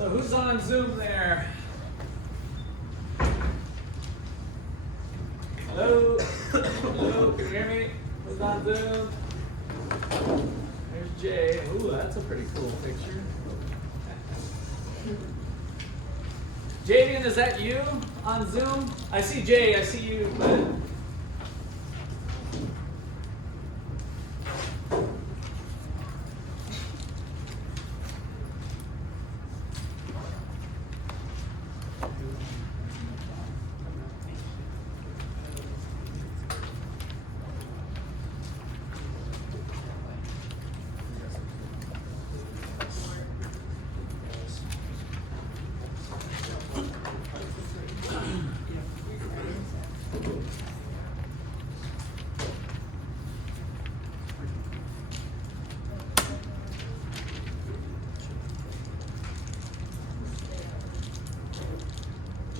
So who's on Zoom there? Hello? Hello, can you hear me? Who's on Zoom? There's Jay. Ooh, that's a pretty cool picture. Javian, is that you on Zoom? I see Jay, I see you, but...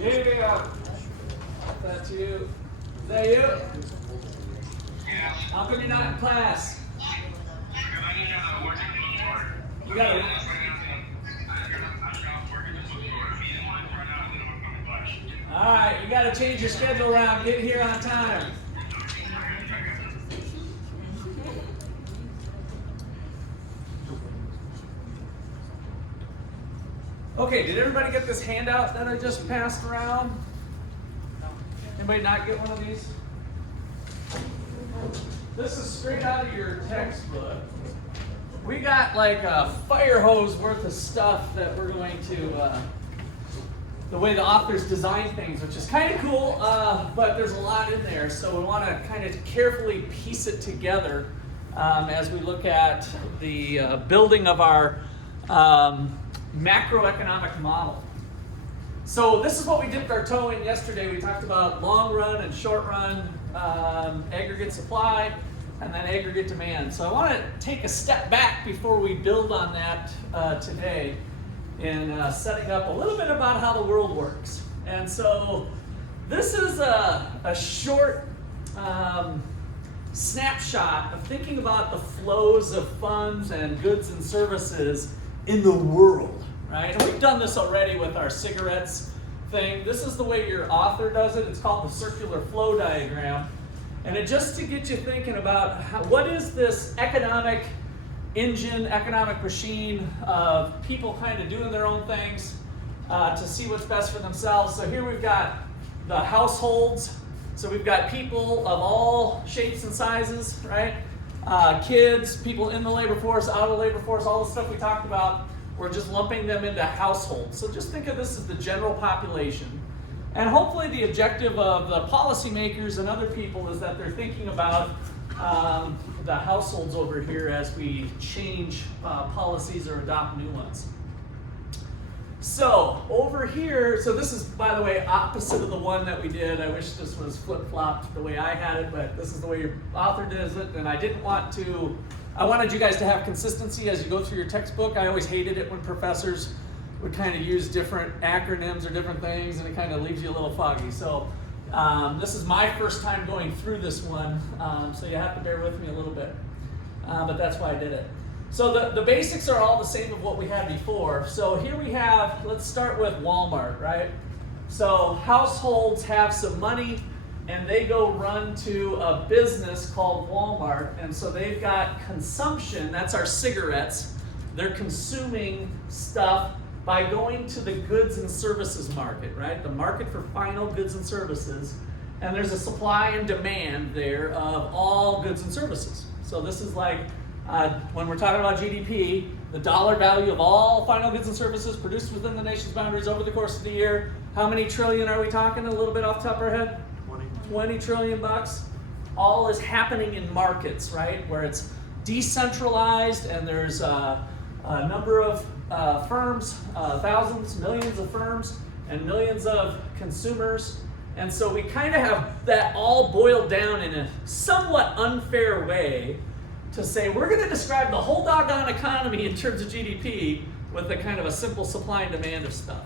Javian, that's you. Is that you? Yeah. How come you're not in class? You got it. All right, you got to change your schedule around. Get here on time. Okay, did everybody get this handout that I just passed around? Anybody not get one of these? This is straight out of your textbook. We got like a fire hose worth of stuff that we're going to, the way the authors design things, which is kind of cool, but there's a lot in there. So we want to kind of carefully piece it together as we look at the building of our macroeconomic model. So this is what we dipped our toe in yesterday. We talked about long run and short run aggregate supply and then aggregate demand. So I want to take a step back before we build on that today in setting up a little bit about how the world works. And so this is a short snapshot of thinking about the flows of funds and goods and services in the world, right? And we've done this already with our cigarettes thing. This is the way your author does it. It's called the circular flow diagram. And it just to get you thinking about what is this economic engine, economic machine of people kind of doing their own things to see what's best for themselves. So here we've got the households. So we've got people of all shapes and sizes, right? Kids, people in the labor force, out of the labor force, all the stuff we talked about, we're just lumping them into households. So just think of this as the general population. And hopefully the objective of the policymakers and other people is that they're thinking about the households over here as we change policies or adopt new ones. So over here, so this is, by the way, opposite of the one that we did. I wish this was flip-flopped the way I had it, but this is the way your author does it. And I didn't want to, I wanted you guys to have consistency as you go through your textbook. I always hated it when professors would kind of use different acronyms or different things, and it kind of leaves you a little foggy. So this is my first time going through this one, so you have to bear with me a little bit. But that's why I did it. So the basics are all the same of what we had before. So here we have, let's start with Walmart, right? So households have some money and they go run to a business called Walmart. And so they've got consumption, that's our cigarettes. They're consuming stuff by going to the goods and services market, right? The market for final goods and services. And there's a supply and demand there of all goods and services. So this is like, when we're talking about GDP, the dollar value of all final goods and services produced within the nation's boundaries over the course of the year. How many trillion are we talking? A little bit off the top of our head? 20 trillion bucks. All is happening in markets, right? Where it's decentralized and there's a number of firms, thousands, millions of firms, and millions of consumers. And so we kind of have that all boiled down in a somewhat unfair way to say we're going to describe the whole doggone economy in terms of GDP with a kind of a simple supply and demand of stuff.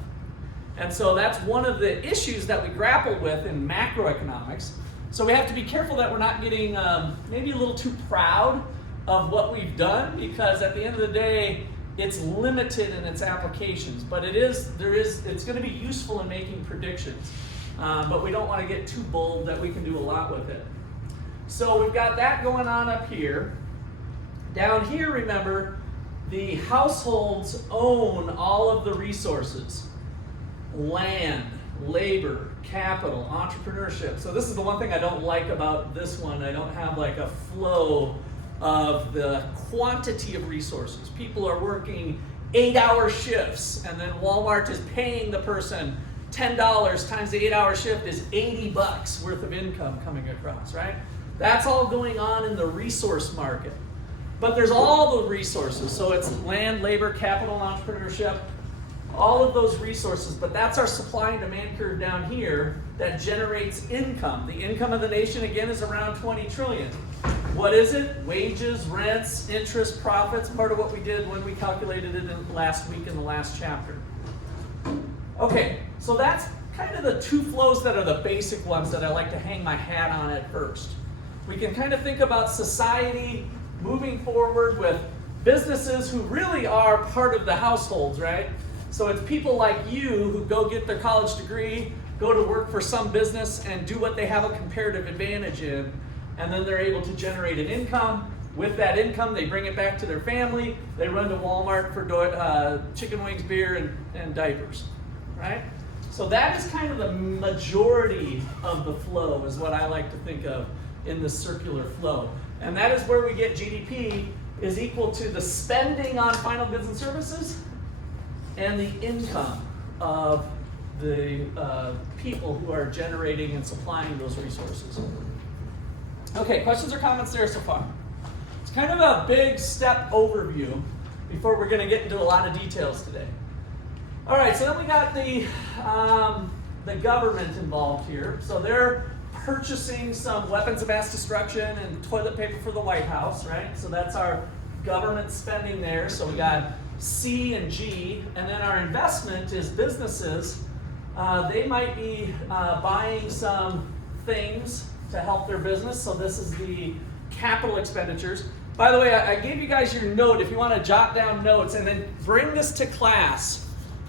And so that's one of the issues that we grapple with in macroeconomics. So we have to be careful that we're not getting maybe a little too proud of what we've done, because at the end of the day, it's limited in its applications, but it's going to be useful in making predictions. But we don't want to get too bold that we can do a lot with it. So we've got that going on up here. Down here, remember, the households own all of the resources: land, labor, capital, entrepreneurship. So this is the one thing I don't like about this one. I don't have like a flow of the quantity of resources. People are working 8-hour shifts, and then Walmart is paying the person $10 times the 8-hour shift is $80 worth of income coming across, right? That's all going on in the resource market. But there's all the resources. So it's land, labor, capital, entrepreneurship, all of those resources. But that's our supply and demand curve down here that generates income. The income of the nation, again, is around 20 trillion. What is it? Wages, rents, interest, profits, part of what we did when we calculated it last week in the last chapter. Okay, so that's kind of the two flows that are the basic ones that I like to hang my hat on at first. We can kind of think about society moving forward with businesses who really are part of the households, right? So it's people like you who go get their college degree, go to work for some business and do what they have a comparative advantage in, and then they're able to generate an income. With that income, they bring it back to their family. They run to Walmart for chicken wings, beer, and diapers, right? So that is kind of the majority of the flow, is what I like to think of in the circular flow. And that is where we get GDP is equal to the spending on final goods and services and the income of the people who are generating and supplying those resources. Okay, questions or comments there so far? It's kind of a big step overview before we're going to get into a lot of details today. All right, so then we got the government involved here. So they're purchasing some weapons of mass destruction and toilet paper for the White House, right? So that's our government spending there. So we got C and G, and then our investment is businesses. They might be buying some things to help their business. So this is the capital expenditures. By the way, I gave you guys your note if you want to jot down notes and then bring this to class,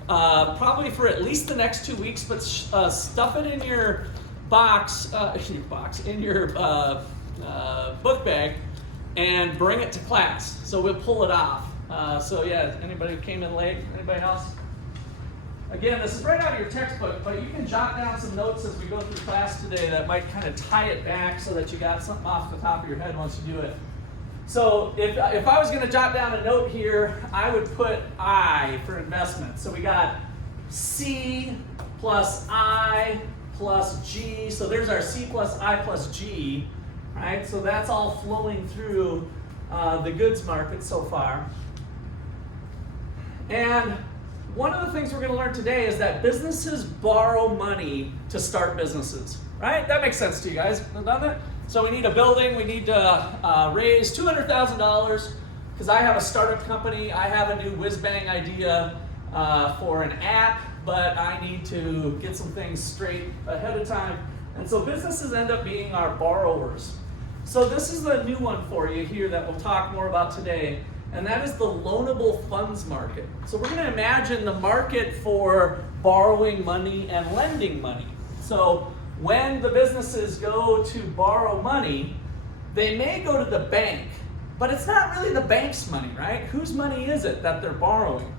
probably for at least the next 2 weeks, but stuff it in your box, in your book bag, and bring it to class. So we'll pull it off. So yeah, anybody who came in late? Anybody else? Again, this is right out of your textbook, but you can jot down some notes as we go through class today that might kind of tie it back so that you got something off the top of your head once you do it. So if I was going to jot down a note here, I would put I for investment. So we got C plus I plus G. So there's our C plus I plus G, right? So that's all flowing through the goods market so far. And one of the things we're going to learn today is that businesses borrow money to start businesses, right? That makes sense to you guys, doesn't it? So we need a building, we need to raise $200,000 because I have a startup company, I have a new whiz-bang idea for an app, but I need to get some things straight ahead of time. And so businesses end up being our borrowers. So this is the new one for you here that we'll talk more about today, and that is the loanable funds market. So we're going to imagine the market for borrowing money and lending money. So when the businesses go to borrow money, they may go to the bank, but it's not really the bank's money, right? Whose money is it that they're borrowing?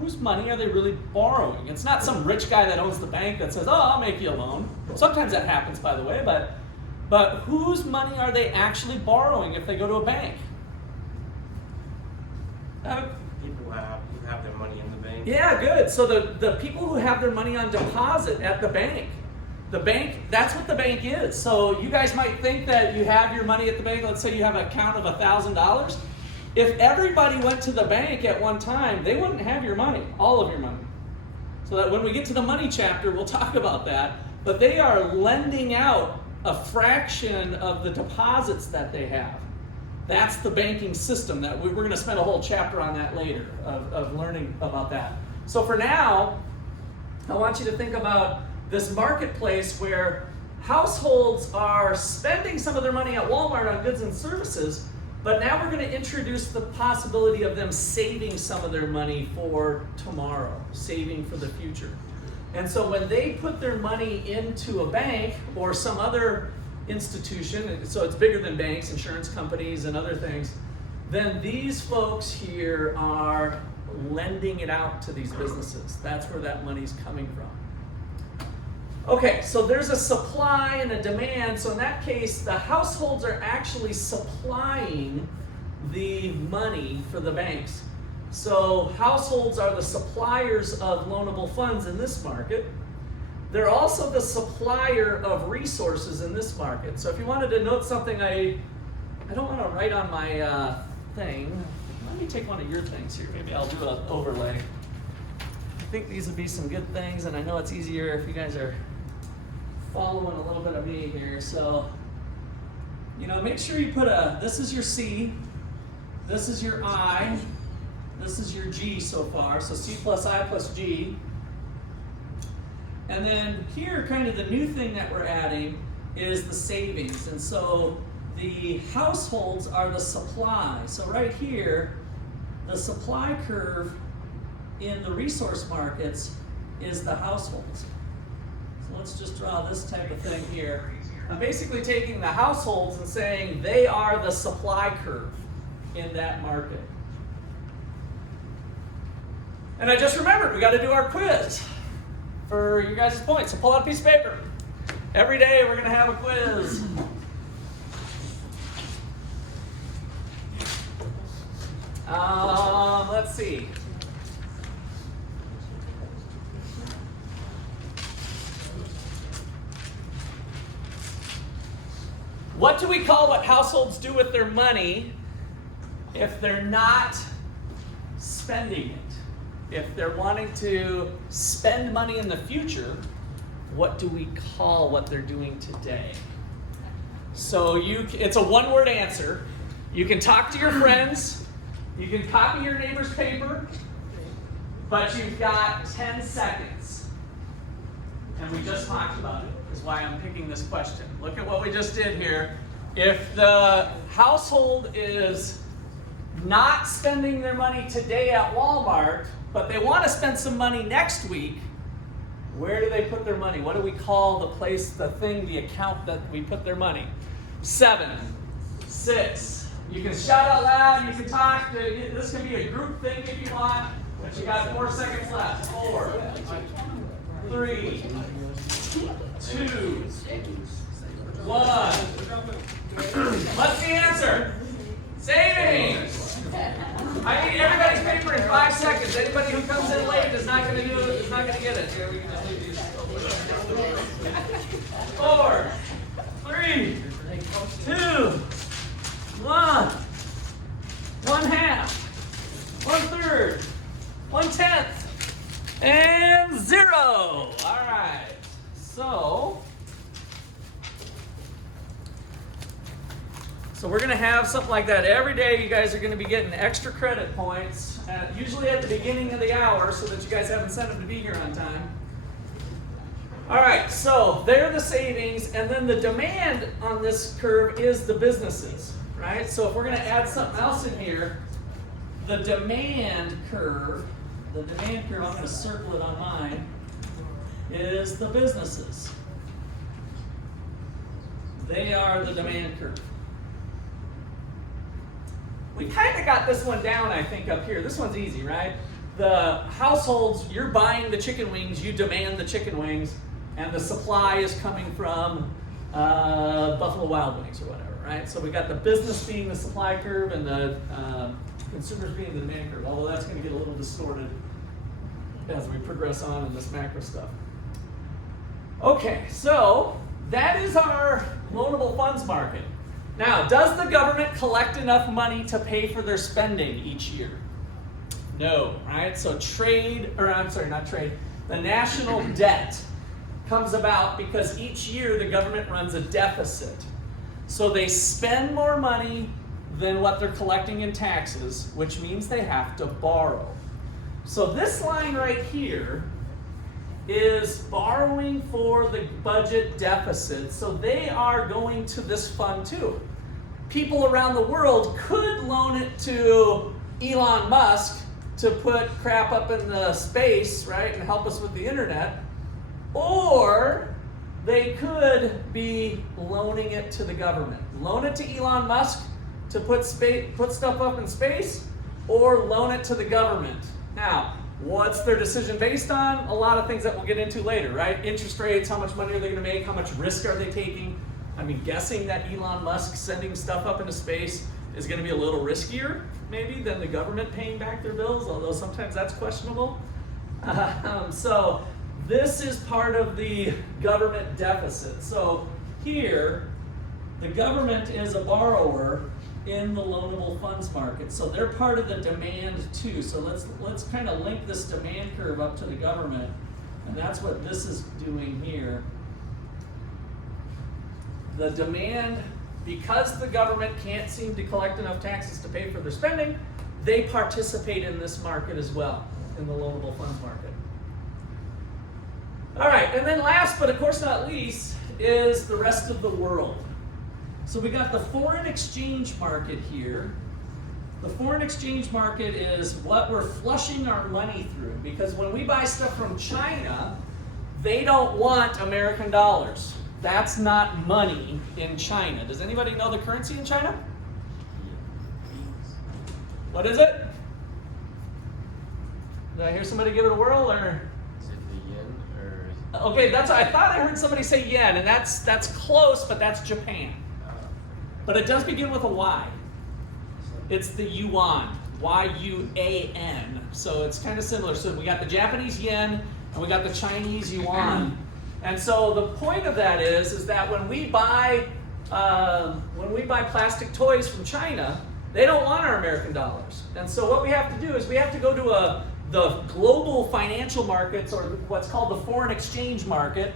Whose money are they really borrowing? It's not some rich guy that owns the bank that says, oh, I'll make you a loan. Sometimes that happens, by the way, but whose money are they actually borrowing if they go to a bank? People who have their money in the bank. Yeah, good. So the people who have their money on deposit at the bank, that's what the bank is. So you guys might think that you have your money at the bank. Let's say you have an account of $1,000. If everybody went to the bank at one time, they wouldn't have your money, all of your money. So that when we get to the money chapter, we'll talk about that. But they are lending out a fraction of the deposits that they have. That's the banking system. That we're going to spend a whole chapter on that later, of learning about that. So for now, I want you to think about this marketplace where households are spending some of their money at Walmart on goods and services, But now we're going to introduce the possibility of them saving some of their money for tomorrow, saving for the future. And so when they put their money into a bank or some other institution, so it's bigger than banks, insurance companies and other things, then these folks here are lending it out to these businesses. That's where that money's coming from. Okay, so there's a supply and a demand. So in that case, the households are actually supplying the money for the banks. So households are the suppliers of loanable funds in this market. They're also the supplier of resources in this market. So if you wanted to note something, I don't want to write on my thing. Let me take one of your things here. Maybe I'll do an overlay. I think these would be some good things, and I know it's easier if you guys are following a little bit of me here. So, make sure you put this is your C, this is your I, this is your G so far, so C plus I plus G. And then here, kind of the new thing that we're adding is the savings. And so the households are the supply. So right here, the supply curve in the resource markets is the households. So let's just draw this type of thing here. I'm basically taking the households and saying they are the supply curve in that market. And I just remembered we got to do our quiz for you guys' points. So pull out a piece of paper. Every day we're going to have a quiz. Let's see. What do we call what households do with their money if they're not spending it? If they're wanting to spend money in the future, what do we call what they're doing today? So it's a one-word answer. You can talk to your friends. You can copy your neighbor's paper. But you've got 10 seconds. And we just talked about it, is why I'm picking this question. Look at what we just did here. If the household is not spending their money today at Walmart, but they want to spend some money next week, where do they put their money? What do we call the place, the thing, the account that we put their money? 7, 6. You can shout out loud, you can talk. This can be a group thing if you want, but you got 4 seconds left. 4, 3, 2, 1. What's the answer? Savings! I need everybody's paper in 5 seconds. Anybody who comes in late is not going to do it. Is not going to get it. Here, we can just leave these. 4, 3, 2, 1. 1/2, 1/3, 1/10, and 0. All right. So we're going to have something like that every day. You guys are going to be getting extra credit points, usually at the beginning of the hour, so that you guys have incentive to be here on time. All right, so they're the savings, and then the demand on this curve is the businesses, right? So if we're going to add something else in here, the demand curve, I'm going to circle it on mine, is the businesses. They are the demand curve. We kind of got this one down, I think, up here. This one's easy, right? The households, you're buying the chicken wings, you demand the chicken wings, and the supply is coming from Buffalo Wild Wings or whatever, right? So we got the business being the supply curve and the consumers being the demand curve, although that's going to get a little distorted as we progress on in this macro stuff. Okay, so that is our loanable funds market. Now, does the government collect enough money to pay for their spending each year? No, right? So the national debt comes about because each year the government runs a deficit. So they spend more money than what they're collecting in taxes, which means they have to borrow. So this line right here is borrowing for the budget deficit. So they are going to this fund too. people around the world could loan it to Elon Musk to put crap up in the space, right, and help us with the internet, or they could be loaning it to the government. Loan it to Elon Musk to put stuff up in space, or loan it to the government. Now, what's their decision based on? A lot of things that we'll get into later, right? Interest rates, how much money are they going to make, how much risk are they taking? I mean, guessing that Elon Musk sending stuff up into space is going to be a little riskier, maybe, than the government paying back their bills, although sometimes that's questionable. So this is part of the government deficit. So here, the government is a borrower in the loanable funds market. So they're part of the demand too. So let's kind of link this demand curve up to the government. And that's what this is doing here. The demand, because the government can't seem to collect enough taxes to pay for their spending, they participate in this market as well, in the loanable funds market. All right, and then last but of course not least is the rest of the world. So we got the foreign exchange market here. The foreign exchange market is what we're flushing our money through, because when we buy stuff from China, they don't want American dollars. That's not money in China. Does anybody know the currency in China? What is it? Did I hear somebody give it a whirl, or? Is it the yen or? Okay, I thought I heard somebody say yen, and that's close, but that's Japan. But it does begin with a Y. It's the yuan, Y-U-A-N. So it's kind of similar. So we got the Japanese yen, and we got the Chinese yuan. And so the point of that is that when we buy plastic toys from China, they don't want our American dollars. And so what we have to do is we have to go to the global financial markets, or what's called the foreign exchange market.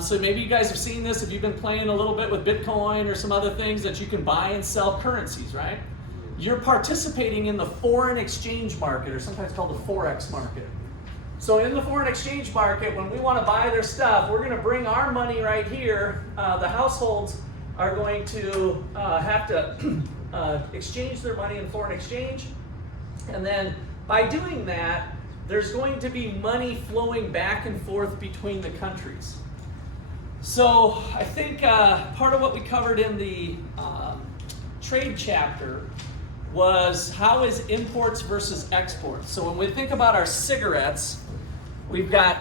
So maybe you guys have seen this if you've been playing a little bit with Bitcoin or some other things that you can buy and sell currencies, right? You're participating in the foreign exchange market, or sometimes called the Forex market. So in the foreign exchange market, when we want to buy their stuff, we're going to bring our money right here. The households are going to have to exchange their money in foreign exchange. And then by doing that, there's going to be money flowing back and forth between the countries. So I think part of what we covered in the trade chapter was how is imports versus exports. So when we think about our cigarettes, we've got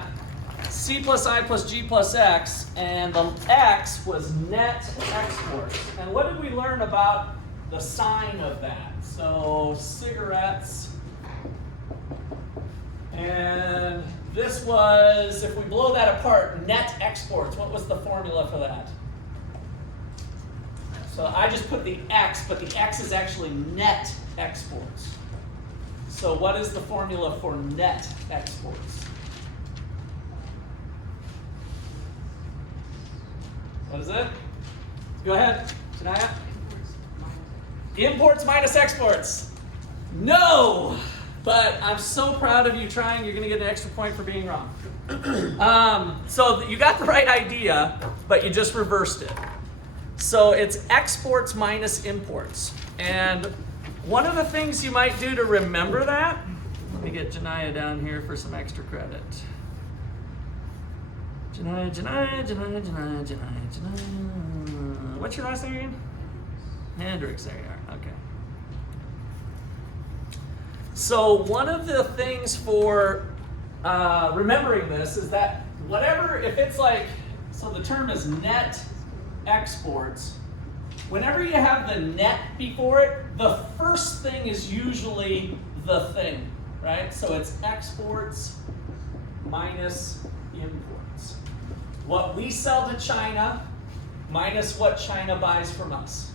C plus I plus G plus X, and the X was net exports. And what did we learn about the sign of that? So cigarettes, and this was, if we blow that apart, net exports. What was the formula for that? So I just put the X, but the X is actually net exports. So what is the formula for net exports? What is it? Go ahead, Shania. Imports minus exports. No! But I'm so proud of you trying. You're going to get an extra point for being wrong. So you got the right idea, but you just reversed it. So it's exports minus imports. And one of the things you might do to remember that, let me get Janaya down here for some extra credit. Janaya. What's your last name again? Hendricks, there you are, okay. So one of the things for remembering this is that whatever, if it's like, so the term is net exports, whenever you have the net before it, the first thing is usually the thing, right? So it's exports minus imports. What we sell to China minus what China buys from us.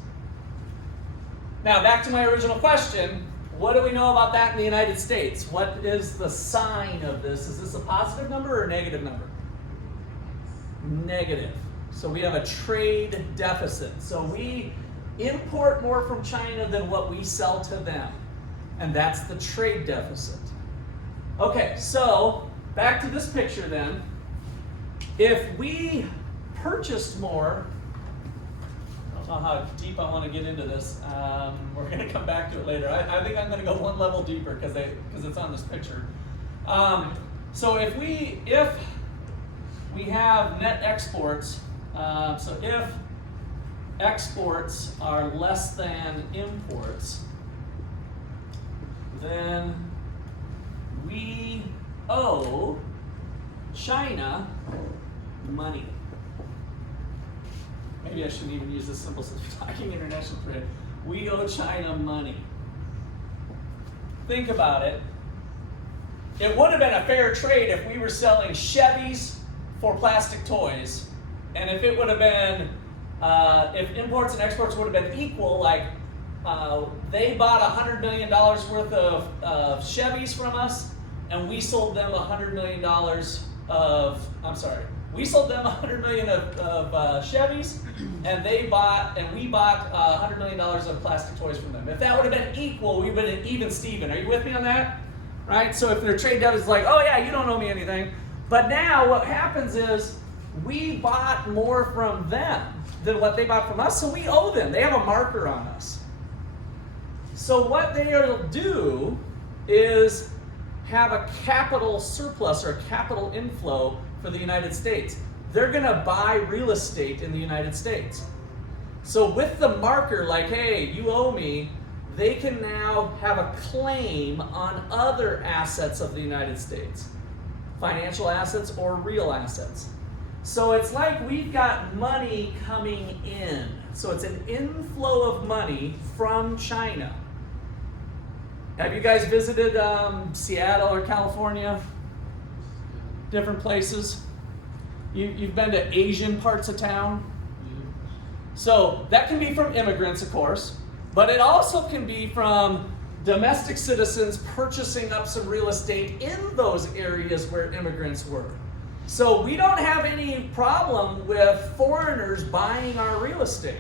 Now back to my original question, what do we know about that in the United States? What is the sign of this? Is this a positive number or a negative number? Negative. So we have a trade deficit. So we import more from China than what we sell to them. And that's the trade deficit. Okay, so back to this picture then. If we purchased more, don't know how deep I want to get into this. We're going to come back to it later. I think I'm going to go one level deeper because it's on this picture. So if we have net exports, so if exports are less than imports, then we owe China money. Maybe I shouldn't even use this simple since we're talking international trade. We owe China money. Think about it. It would have been a fair trade if we were selling Chevys for plastic toys, and if it would have been, if imports and exports would have been equal, like they bought $100 million worth of Chevys from us, and we sold them $100 million we sold them $100 million of Chevys, and we bought $100 million of plastic toys from them. If that would have been equal, we would have been even Steven. Are you with me on that? Right? So if their trade debt is like, oh yeah, you don't owe me anything. But now what happens is we bought more from them than what they bought from us, so we owe them. They have a marker on us. So what they'll do is have a capital surplus or a capital inflow for the United States. They're going to buy real estate in the United States. So with the marker, like, hey, you owe me, they can now have a claim on other assets of the United States, financial assets or real assets. So it's like we've got money coming in. So it's an inflow of money from China. Have you guys visited Seattle or California? Different places? You've been to Asian parts of town? So that can be from immigrants, of course, but it also can be from domestic citizens purchasing up some real estate in those areas where immigrants were. So we don't have any problem with foreigners buying our real estate.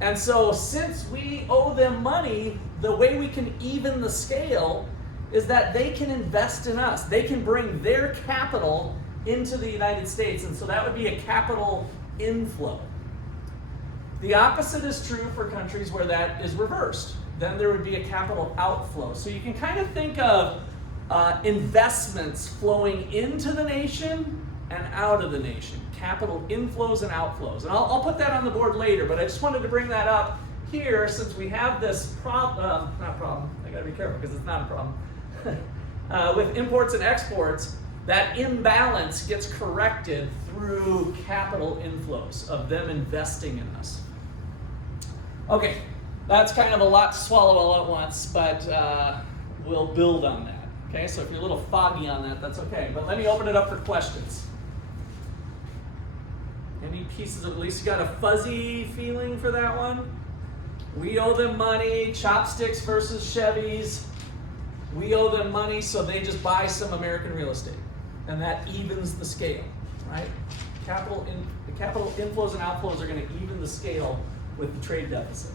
And so since we owe them money, the way we can even the scale is that they can invest in us. They can bring their capital into the United States, and so that would be a capital inflow. The opposite is true for countries where that is reversed. Then there would be a capital outflow. So you can kind of think of investments flowing into the nation and out of the nation. Capital inflows and outflows. And I'll put that on the board later, but I just wanted to bring that up here since we have this problem, I gotta be careful because it's not a problem. With imports and exports, that imbalance gets corrected through capital inflows of them investing in us. Okay, that's kind of a lot to swallow all at once, but we'll build on that. Okay, so if you're a little foggy on that, that's okay. But let me open it up for questions. Any pieces of, at least you got a fuzzy feeling for that one? We owe them money, chopsticks versus Chevys. We owe them money, so they just buy some American real estate. And that evens the scale, right? The capital inflows and outflows are going to even the scale with the trade deficit.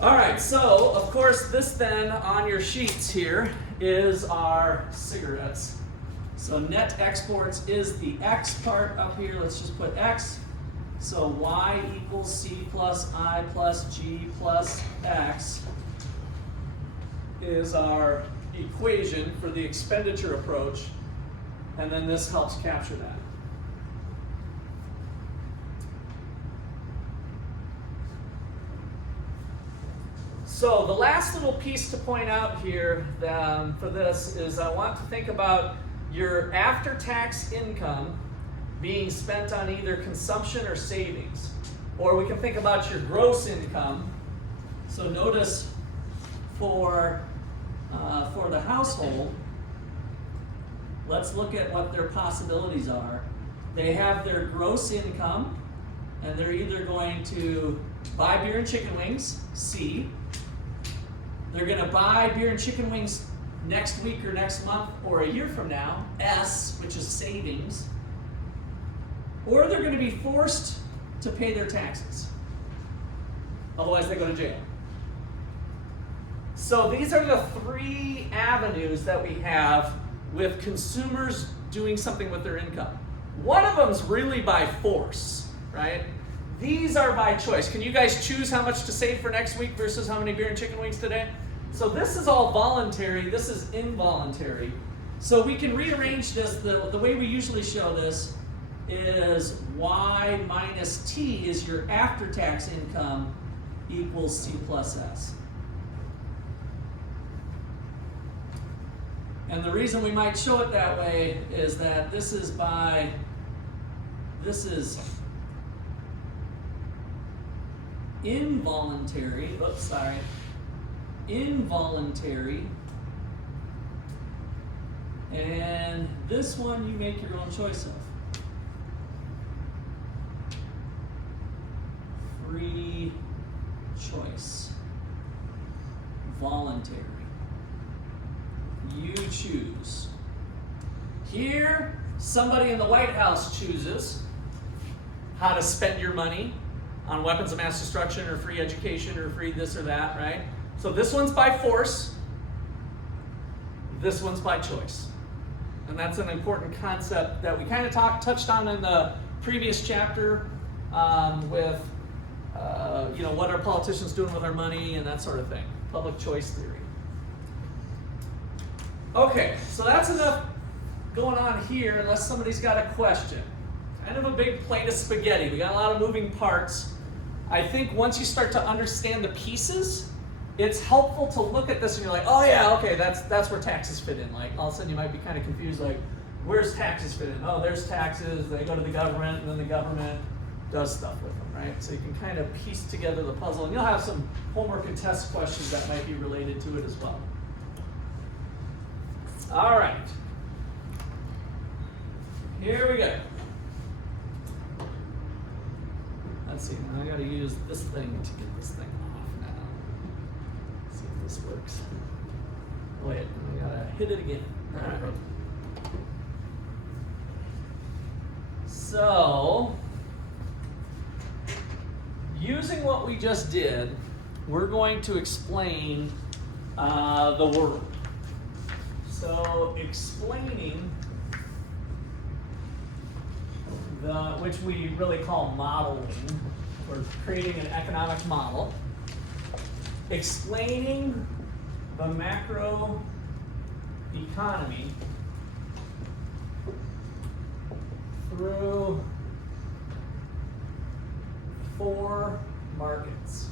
All right, so of course this then on your sheets here is our cigarettes. So net exports is the X part up here. Let's just put X. So Y equals C plus I plus G plus X is our equation for the expenditure approach. And then this helps capture that. So the last little piece to point out here for this is I want to think about your after-tax income being spent on either consumption or savings. Or we can think about your gross income. So notice for the household, let's look at what their possibilities are. They have their gross income, and they're either going to buy beer and chicken wings, C. They're going to buy beer and chicken wings next week or next month or a year from now, S, which is savings. Or they're going to be forced to pay their taxes. Otherwise they go to jail. So these are the three avenues that we have with consumers doing something with their income. One of them is really by force, right? these are by choice. Can you guys choose how much to save for next week versus how many beer and chicken wings today? So this is all voluntary, this is involuntary. So we can rearrange this, the way we usually show this is y minus t is your after-tax income equals t plus s. And the reason we might show it that way is that this is involuntary, involuntary, and this one you make your own choice of. Free choice, voluntary. You choose. Here, somebody in the White House chooses how to spend your money on weapons of mass destruction or free education or free this or that, right? So this one's by force, this one's by choice. And that's an important concept that we kind of touched on in the previous chapter with what are politicians doing with our money and that sort of thing. Public choice theory. Okay, so that's enough going on here unless somebody's got a question. Kind of a big plate of spaghetti. We got a lot of moving parts. I think once you start to understand the pieces, it's helpful to look at this and you're like, oh yeah, okay, that's where taxes fit in. Like all of a sudden you might be kind of confused, like, where's taxes fit in? Oh, there's taxes, they go to the government, and then the government does stuff with them, right? So you can kind of piece together the puzzle, and you'll have some homework and test questions that might be related to it as well. All right, here we go. Let's see, now I gotta use this thing to get this thing off now. Let's see if this works. Wait, I gotta hit it again. All right. So, using what we just did, we're going to explain the world. So, explaining which we really call modeling, or creating an economic model, explaining the macro economy through 4 markets.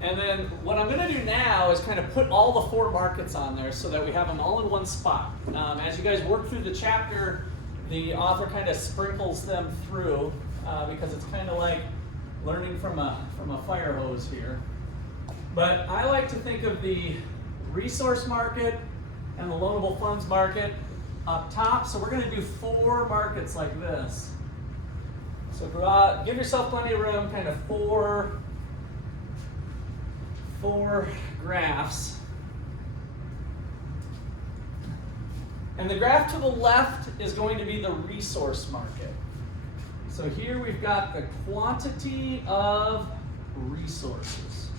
And then what I'm going to do now is kind of put all the 4 markets on there so that we have them all in one spot. As you guys work through the chapter, the author kind of sprinkles them through because it's kind of like learning from a fire hose here. But I like to think of the resource market and the loanable funds market up top. So we're going to do 4 markets like this. So give yourself plenty of room, kind of 4 graphs. And the graph to the left is going to be the resource market. So here we've got the quantity of resources.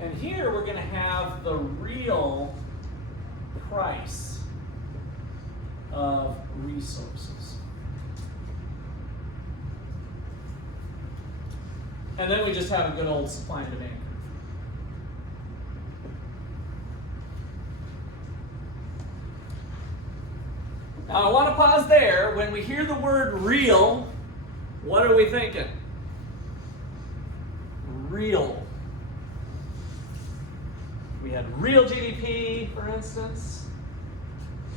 And here we're going to have the real price of resources. And then we just have a good old supply and demand curve. Now I want to pause there. When we hear the word real, what are we thinking? Real. We had real GDP, for instance.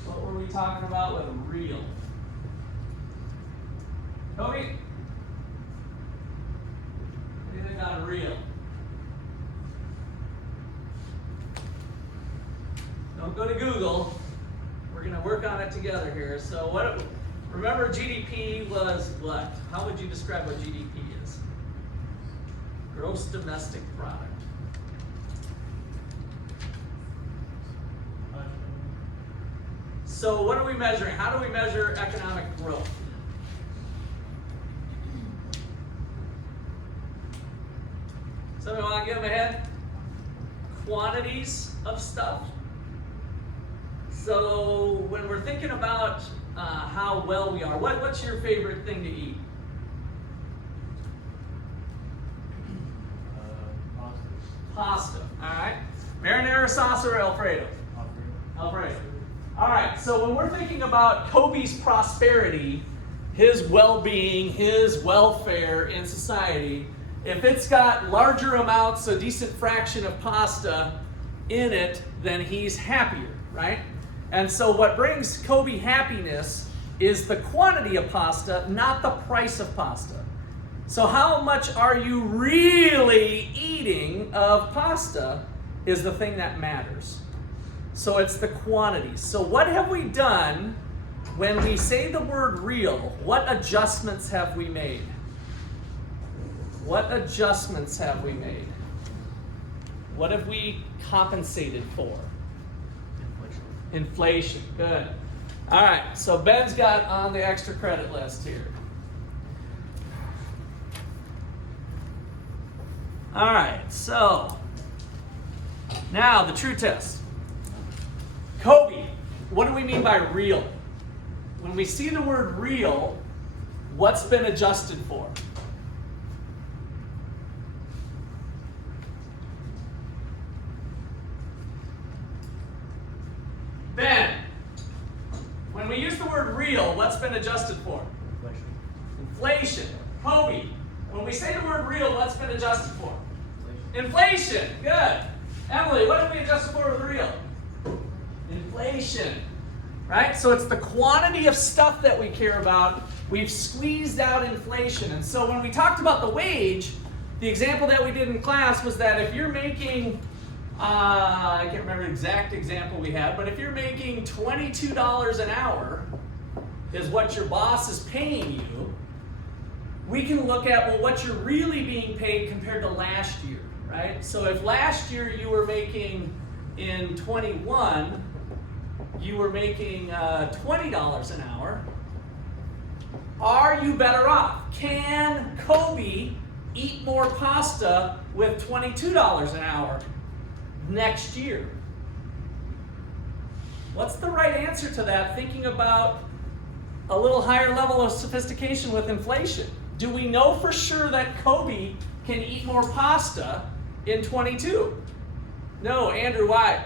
What were we talking about with real? Toby? Anything on real? Don't go to Google. We're going to work on it together here. So remember GDP was what? How would you describe what GDP is? Gross domestic product. So what are we measuring? How do we measure economic growth? Somebody want to give them a head? Quantities of stuff. So when we're thinking about how well we are, what's your favorite thing to eat? Pasta. All right. Marinara sauce or Alfredo? Alfredo. All right. So when we're thinking about Kobe's prosperity, his well-being, his welfare in society, if it's got larger amounts, a decent fraction of pasta in it, then he's happier, right? And so what brings Kobe happiness is the quantity of pasta, not the price of pasta. So how much are you really eating of pasta is the thing that matters. So it's the quantities. So what have we done when we say the word real? What adjustments have we made? What adjustments have we made? What have we compensated for? Inflation. Good. All right, so Ben's got on the extra credit list here. All right, so now the true test. Kobe, what do we mean by real? When we see the word real, what's been adjusted for? Ben, when we use the word real, what's been adjusted for? Inflation. Kobe, when we say the word real, what's been adjusted for? Inflation. Good. Emily, what have we adjusted for with real? Inflation. Right? So it's the quantity of stuff that we care about. We've squeezed out inflation. And so when we talked about the wage, the example that we did in class was that if you're making, I can't remember the exact example we had, but if you're making $22 an hour is what your boss is paying you, we can look at, well, what you're really being paid compared to last year, right? So if last year you were making, in 21, you were making $20 an hour, are you better off? Can Kobe eat more pasta with $22 an hour next year? What's the right answer to that, thinking about a little higher level of sophistication with inflation? Do we know for sure that Kobe can eat more pasta in 22? No. Andrew, why?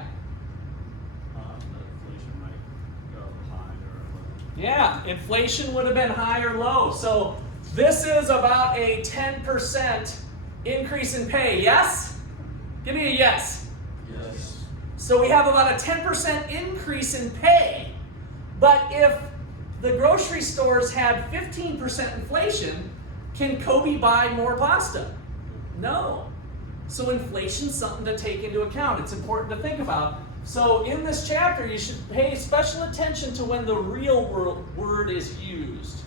Inflation might go high or low. Yeah, inflation would have been high or low. So this is about a 10% increase in pay. Yes? Give me a yes. Yes. So we have about a 10% increase in pay. But if the grocery stores had 15% inflation, can Kobe buy more pasta? No. So inflation's something to take into account. It's important to think about. So in this chapter, you should pay special attention to when the real word is used.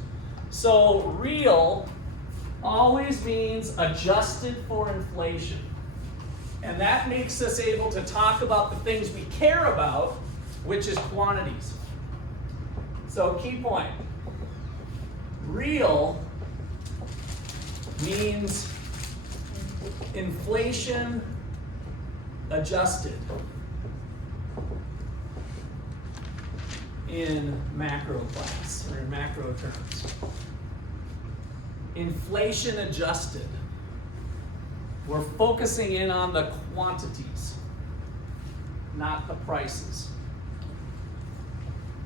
So real always means adjusted for inflation. And that makes us able to talk about the things we care about, which is quantities. So key point. Real means inflation adjusted in macro class, or in macro terms. Inflation adjusted. We're focusing in on the quantities, not the prices.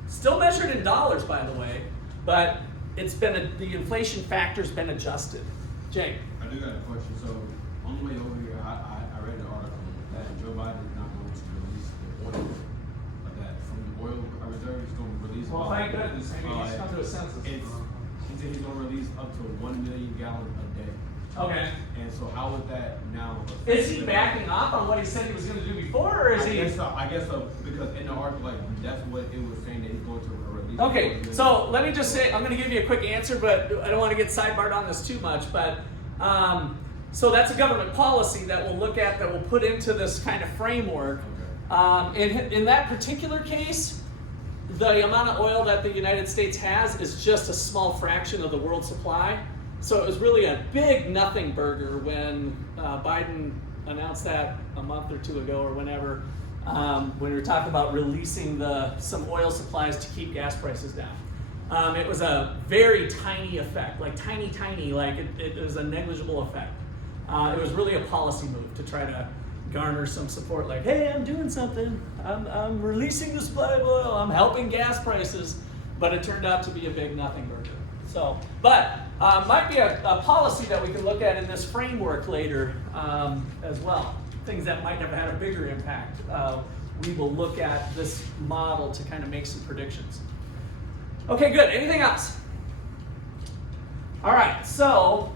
Still measured in dollars, by the way, but it's been the inflation factor's been adjusted. Jake. I do got a question. So on the way over here, I read the article that Joe Biden is not going to release the oil, but that from the oil reserve he's going to release. Well, thank goodness. Maybe he's come to a census. He said he's going to release up to 1 million gallons a day. Okay. And so how would that now? Is he backing off on what he said he was going to do before, or is he? I guess so, because in the article, like that's what it was saying that he's going to release. Okay, so let me just say, I'm going to give you a quick answer, but I don't want to get sidebarred on this too much. But so that's a government policy that we'll look at, that we'll put into this kind of framework. In that particular case, the amount of oil that the United States has is just a small fraction of the world supply. So it was really a big nothing burger when Biden announced that a month or two ago or whenever. when we were talking about releasing some oil supplies to keep gas prices down. It was a very tiny effect, like tiny, like it was a negligible effect. It was really a policy move to try to garner some support, like, hey, I'm doing something. I'm releasing the supply of oil. I'm helping gas prices. But it turned out to be a big nothing burger. So, but might be a policy that we can look at in this framework later as well. Things that might have had a bigger impact. We will look at this model to kind of make some predictions. Okay, good. Anything else? All right, so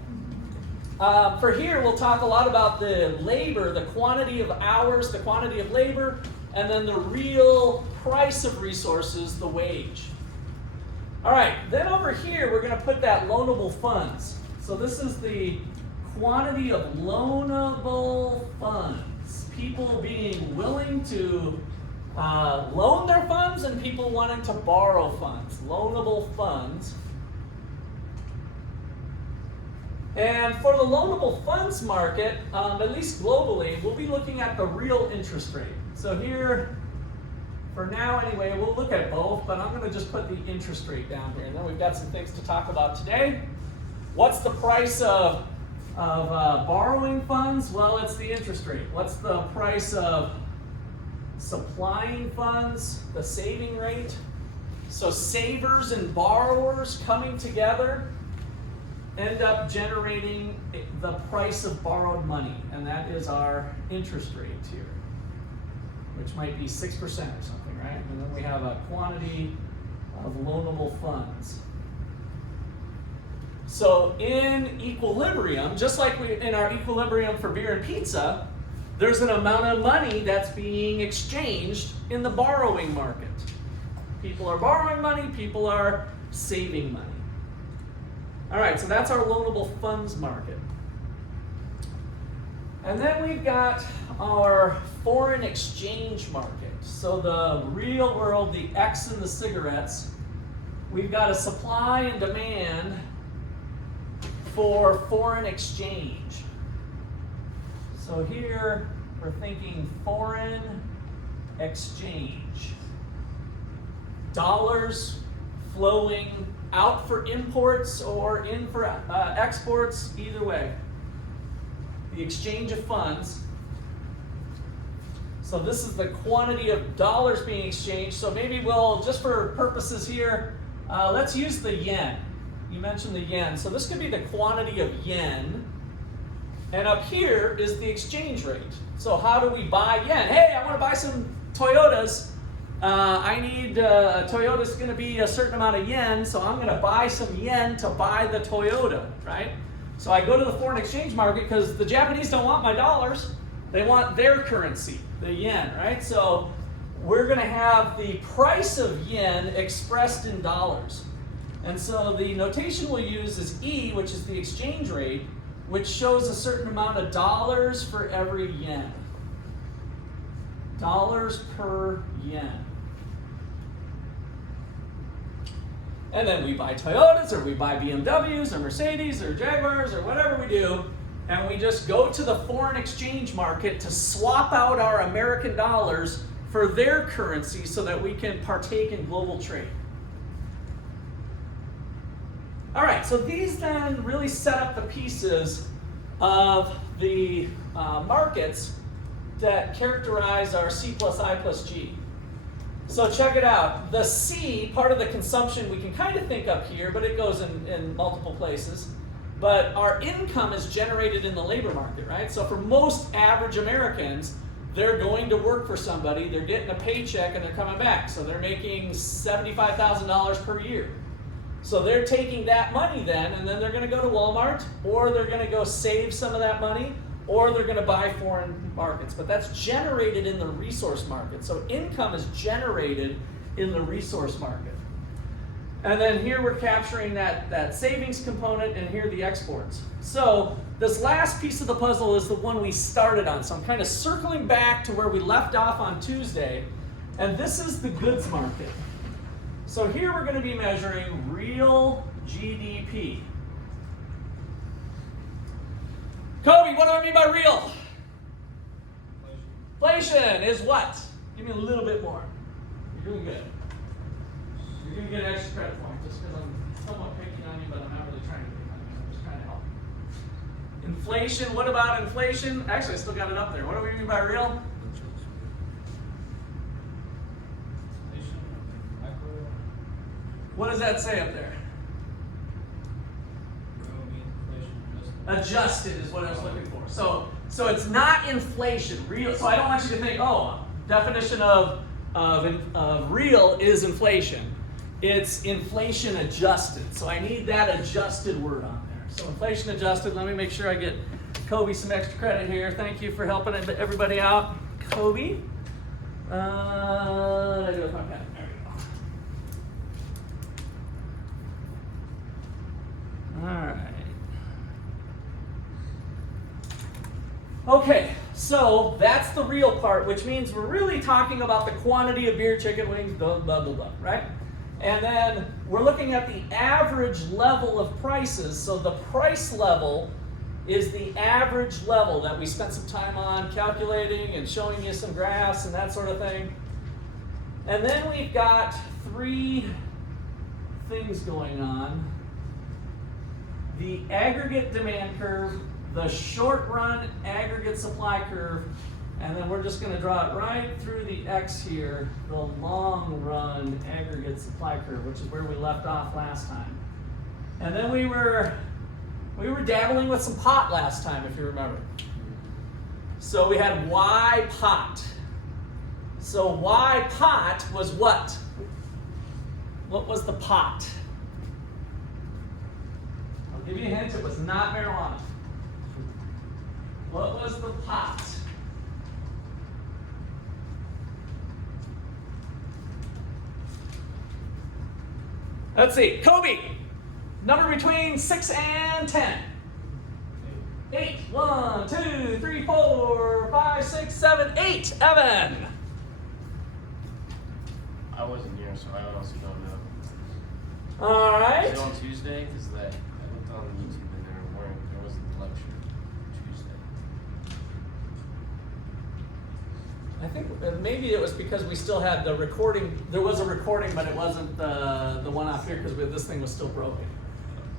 for here, we'll talk a lot about the labor, the quantity of hours, the quantity of labor, and then the real price of resources, the wage. All right, then over here, we're going to put that loanable funds. So this is the quantity of loanable funds. People being willing to loan their funds and people wanting to borrow funds. Loanable funds. And for the loanable funds market, at least globally, we'll be looking at the real interest rate. So here, for now anyway, we'll look at both, but I'm going to just put the interest rate down here. And then we've got some things to talk about today. What's the price of borrowing funds? Well, it's the interest rate. What's the price of supplying funds? The saving rate. So savers and borrowers coming together end up generating the price of borrowed money, and that is our interest rate here, which might be 6% or something, right? And then we have a quantity of loanable funds. So in equilibrium, just like in our equilibrium for beer and pizza, there's an amount of money that's being exchanged in the borrowing market. People are borrowing money, people are saving money. All right, so that's our loanable funds market. And then we've got our foreign exchange market. So the real world, the X in the cigarettes, we've got a supply and demand for foreign exchange. So here we're thinking foreign exchange. Dollars flowing out for imports or in for exports, either way. The exchange of funds. So this is the quantity of dollars being exchanged. So maybe we'll, just for purposes here, let's use the yen. You mentioned the yen. So this could be the quantity of yen. And up here is the exchange rate. So how do we buy yen? Hey, I want to buy some Toyotas. I need, Toyota's going to be a certain amount of yen, so I'm going to buy some yen to buy the Toyota, right? So I go to the foreign exchange market because the Japanese don't want my dollars. They want their currency, the yen, right? So we're going to have the price of yen expressed in dollars. And so the notation we'll use is E, which is the exchange rate, which shows a certain amount of dollars for every yen. Dollars per yen. And then we buy Toyotas, or we buy BMWs, or Mercedes, or Jaguars, or whatever we do, and we just go to the foreign exchange market to swap out our American dollars for their currency so that we can partake in global trade. All right, so these then really set up the pieces of the markets that characterize our C plus I plus G. So check it out. The C, part of the consumption, we can kind of think up here, but it goes in multiple places. But our income is generated in the labor market, right? So for most average Americans, they're going to work for somebody, they're getting a paycheck, and they're coming back. So they're making $75,000 per year. So they're taking that money then, and then they're going to go to Walmart, or they're going to go save some of that money, or they're going to buy foreign markets. But that's generated in the resource market. So income is generated in the resource market. And then here we're capturing that savings component, and here the exports. So this last piece of the puzzle is the one we started on. So I'm kind of circling back to where we left off on Tuesday. And this is the goods market. So here we're going to be measuring real GDP. Kobe, what do I mean by real? Inflation is what? Give me a little bit more. You're doing good. You're going to get extra credit for it just because I'm somewhat picking on you, but I'm not really trying to pick on you. I'm just trying to help. Inflation, what about inflation? Actually, I still got it up there. What do we mean by real? What does that say up there? Adjusted is what I was looking for. So it's not inflation. Real. So I don't want you to think, oh, definition of real is inflation. It's inflation adjusted. So I need that adjusted word on there. So inflation adjusted. Let me make sure I get Kobe some extra credit here. Thank you for helping everybody out, Kobe. What did I do with my pen? There we go. All right. Okay, so that's the real part, which means we're really talking about the quantity of beer, chicken wings, blah, blah, blah, blah, right? And then we're looking at the average level of prices. So the price level is the average level that we spent some time on calculating and showing you some graphs and that sort of thing. And then we've got three things going on. The aggregate demand curve, the short run aggregate supply curve, and then we're just going to draw it right through the X here, the long run aggregate supply curve, which is where we left off last time. And then we were dabbling with some pot last time, if you remember. So we had Y pot. So Y pot was what? What was the pot? I'll give you a hint, it was not marijuana. What was the pot? Let's see, Kobe, number between 6 and 10. 8. 1, 2, 3, 4, 5, 6, 7, 8. Evan. I wasn't here, so I honestly don't know. All right. Is it on Tuesday? Because I looked on YouTube and there wasn't the lecture Tuesday. I think maybe it was because we still had the recording. There was a recording, but it wasn't the one off here because this thing was still broken.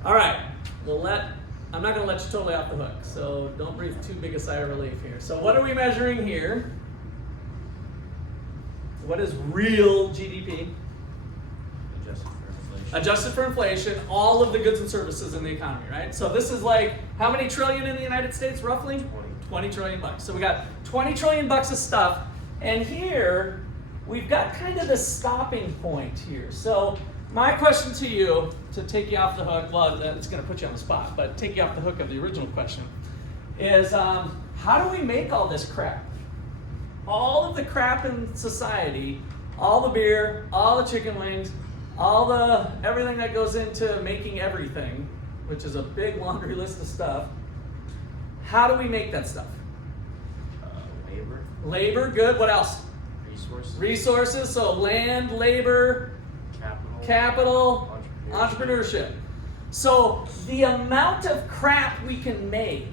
All right. I'm not going to let you totally off the hook, so don't breathe too big a sigh of relief here. So what are we measuring here? What is real GDP? Adjusted for inflation. Adjusted for inflation, all of the goods and services in the economy, right? So this is like, how many trillion in the United States, roughly? 20 trillion bucks. So we got 20 trillion bucks of stuff, and here, we've got kind of the stopping point here. So my question to you, to take you off the hook, well, it's going to put you on the spot, but take you off the hook of the original question, is how do we make all this crap? All of the crap in society, all the beer, all the chicken wings, everything that goes into making everything, which is a big laundry list of stuff. How do we make that stuff? Labor. Labor, good. What else? Resources. Resources, so land, labor, capital, entrepreneurship. So the amount of crap we can make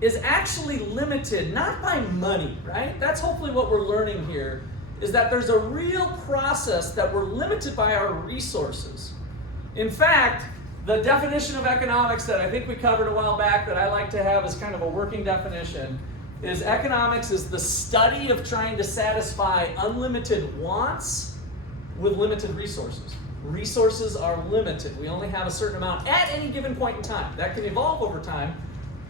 is actually limited, not by money, right? That's hopefully what we're learning here, is that there's a real process that we're limited by our resources. In fact, the definition of economics that I think we covered a while back that I like to have as kind of a working definition is economics is the study of trying to satisfy unlimited wants with limited resources. Resources are limited. We only have a certain amount at any given point in time. That can evolve over time,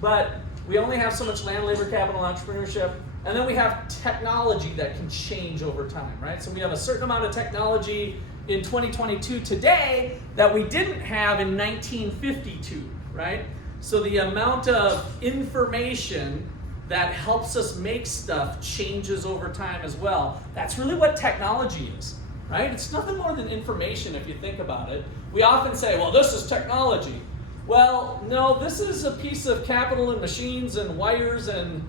but we only have so much land, labor, capital, entrepreneurship, and then we have technology that can change over time, right? So we have a certain amount of technology in 2022 today that we didn't have in 1952, right? So the amount of information that helps us make stuff changes over time as well. That's really what technology is, right? It's nothing more than information if you think about it. We often say, well, this is technology. Well, no, this is a piece of capital and machines and wires and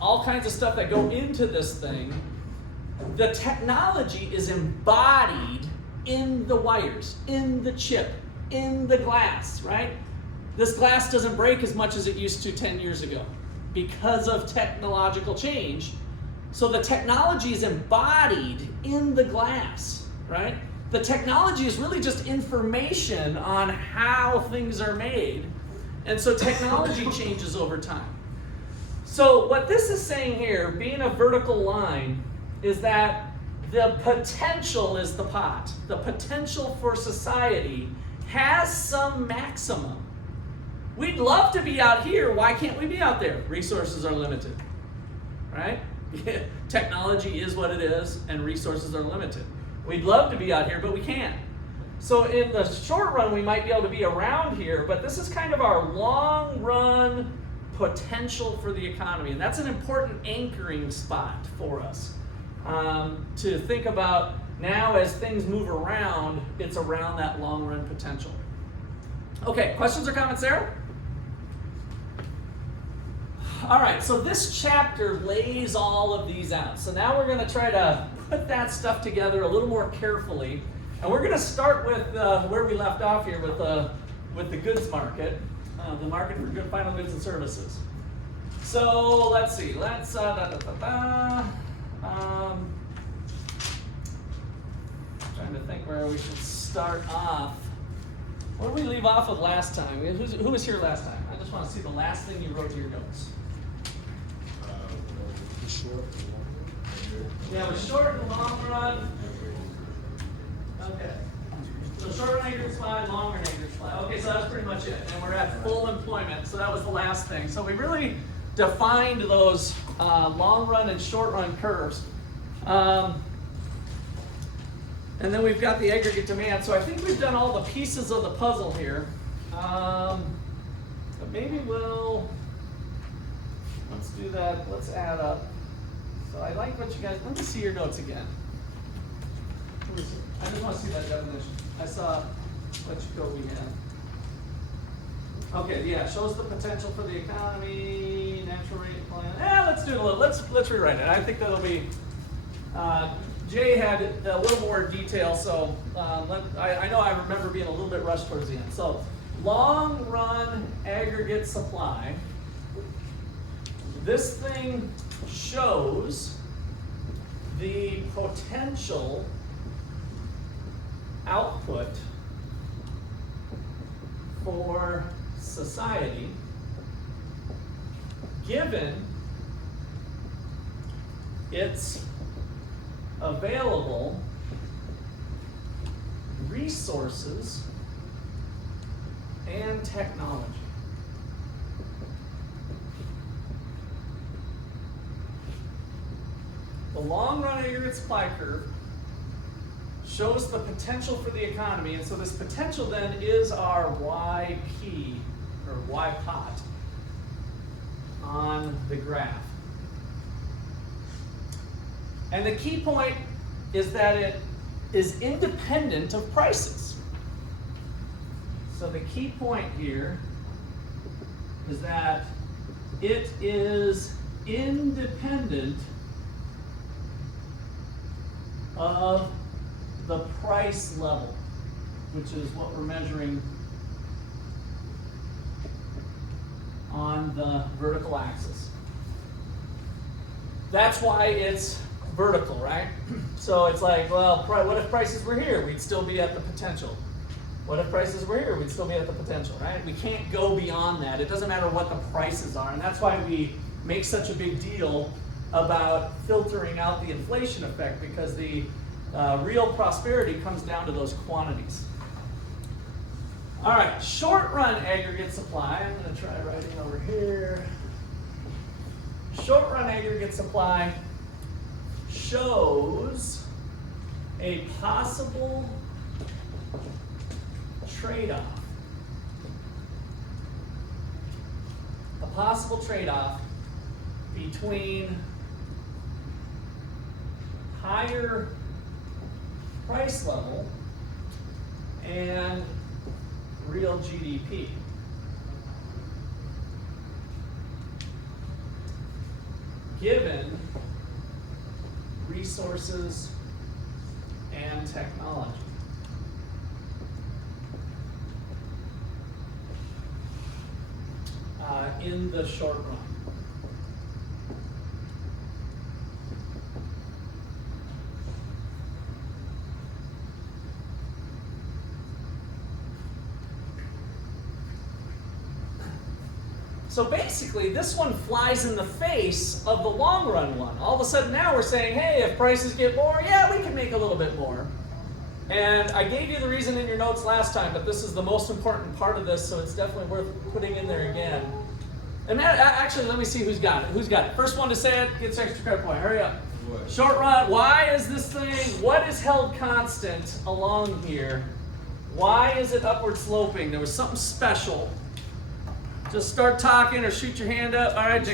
all kinds of stuff that go into this thing. The technology is embodied in the wires, in the chip, in the glass, right? This glass doesn't break as much as it used to 10 years ago because of technological change. So the technology is embodied in the glass, right? The technology is really just information on how things are made. And so technology changes over time. So what this is saying here, being a vertical line, is that the potential is the pot. The potential for society has some maximum. We'd love to be out here. Why can't we be out there? Resources are limited, right? Technology is what it is, and resources are limited. We'd love to be out here, but we can't. So in the short run, we might be able to be around here, but this is kind of our long run potential for the economy. And that's an important anchoring spot for us to think about now as things move around, it's around that long run potential. Okay, questions or comments there? All right, so this chapter lays all of these out. So now we're going to try to put that stuff together a little more carefully. And we're going to start with where we left off here with the goods market, the market for good final goods and services. So let's see. Let's trying to think where we should start off. What did we leave off with last time? Who was here last time? I just want to see the last thing you wrote to your notes. Yeah, we're short and long run. Okay. So short run aggregate supply, long run aggregate supply. Okay, so that's pretty much it. And we're at full employment, so that was the last thing. So we really defined those long run and short run curves. And then we've got the aggregate demand. So I think we've done all the pieces of the puzzle here. But maybe let's do that. Let's add up. So I like what you guys, let me see your notes again. I just want to see that definition. I saw what code we had. Okay, yeah, shows the potential for the economy, natural rate plan. Let's do it a little, let's rewrite it. I think that'll be, Jay had a little more detail, so I know I remember being a little bit rushed towards the end. So long run aggregate supply. This thing shows the potential output for society given its available resources and technology. The long run aggregate supply curve shows the potential for the economy, and so this potential then is our YP, or Y pot, on the graph. And the key point is that it is independent of prices. So the key point here is that it is independent of the price level, which is what we're measuring on the vertical axis. That's why it's vertical, right? So it's like, well, what if prices were here? We'd still be at the potential. What if prices were here? We'd still be at the potential, right? We can't go beyond that. It doesn't matter what the prices are, and that's why we make such a big deal about filtering out the inflation effect, because the real prosperity comes down to those quantities. All right, short run aggregate supply. I'm going to try writing over here. Short run aggregate supply shows a possible trade-off. A possible trade-off between higher price level and real GDP. Given resources and technology. In the short run. So basically, this one flies in the face of the long run one. All of a sudden now we're saying, hey, if prices get more, yeah, we can make a little bit more. And I gave you the reason in your notes last time, but this is the most important part of this, so it's definitely worth putting in there again. And actually, let me see who's got it. Who's got it? First one to say it gets extra credit point. Hurry up. What? Short run. Why is this thing, what is held constant along here? Why is it upward sloping? There was something special. Just start talking or shoot your hand up. All right,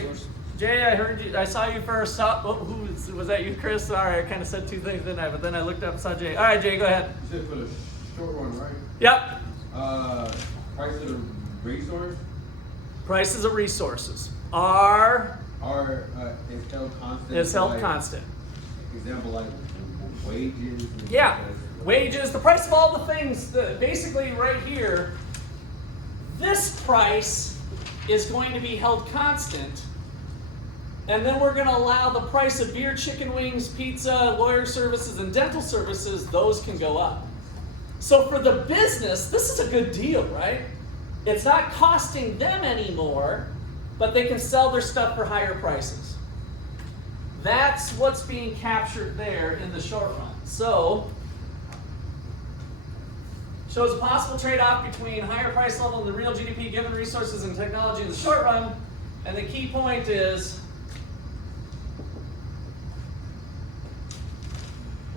Jay, I heard you. I saw you first. Who was that? You, Chris? Sorry, I kind of said two things, didn't I? But then I looked up and saw Jay. All right, Jay, go ahead. You said for the short run, right? Yep. Price of the resource Prices of resources is held constant. is held like, constant. Example like wages. and Yeah, stuff like that. wages, the price of all the things. Basically, right here, this price is going to be held constant. And then we're going to allow the price of beer, chicken wings, pizza, lawyer services, and dental services, those can go up. So for the business, this is a good deal, right? It's not costing them anymore, but they can sell their stuff for higher prices. That's what's being captured there in the short run. So, shows a possible trade-off between higher price level and the real GDP given resources and technology in the short run. And the key point is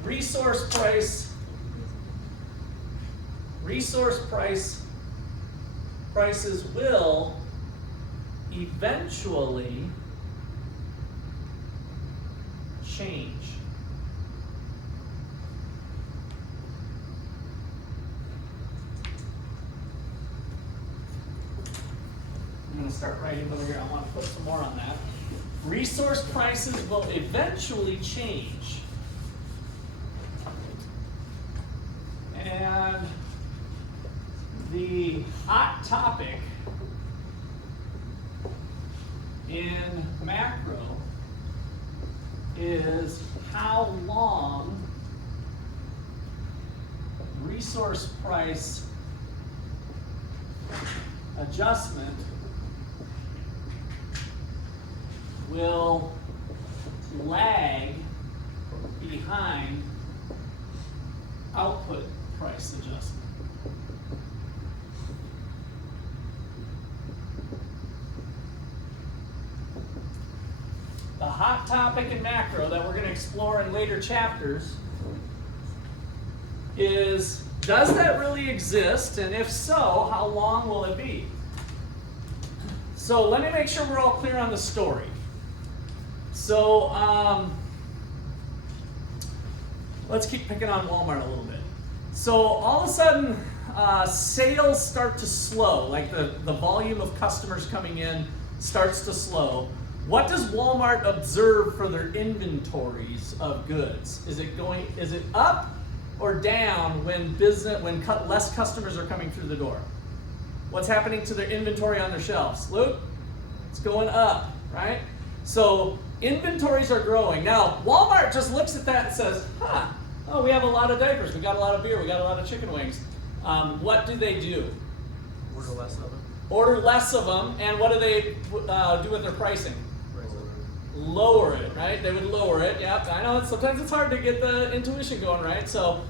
resource prices will eventually change. I'm going to start writing over here. I want to put some more on that. Resource prices will eventually change. And the hot topic in macro is how long resource price adjustment will lag behind output price adjustment. The hot topic in macro that we're going to explore in later chapters is, does that really exist? And if so, how long will it be? So let me make sure we're all clear on the story. So let's keep picking on Walmart a little bit. So all of a sudden, sales start to slow, like the volume of customers coming in starts to slow. What does Walmart observe for their inventories of goods? Is it up or down when less customers are coming through the door? What's happening to their inventory on their shelves? Luke? It's going up, right? So inventories are growing. Now, Walmart just looks at that and says, oh, we have a lot of diapers, we got a lot of beer, we got a lot of chicken wings. What do? Order less of them. Order less of them, and what do they do with their pricing? Lower it, right? They would lower it. Yep, I know. Sometimes it's hard to get the intuition going, right? So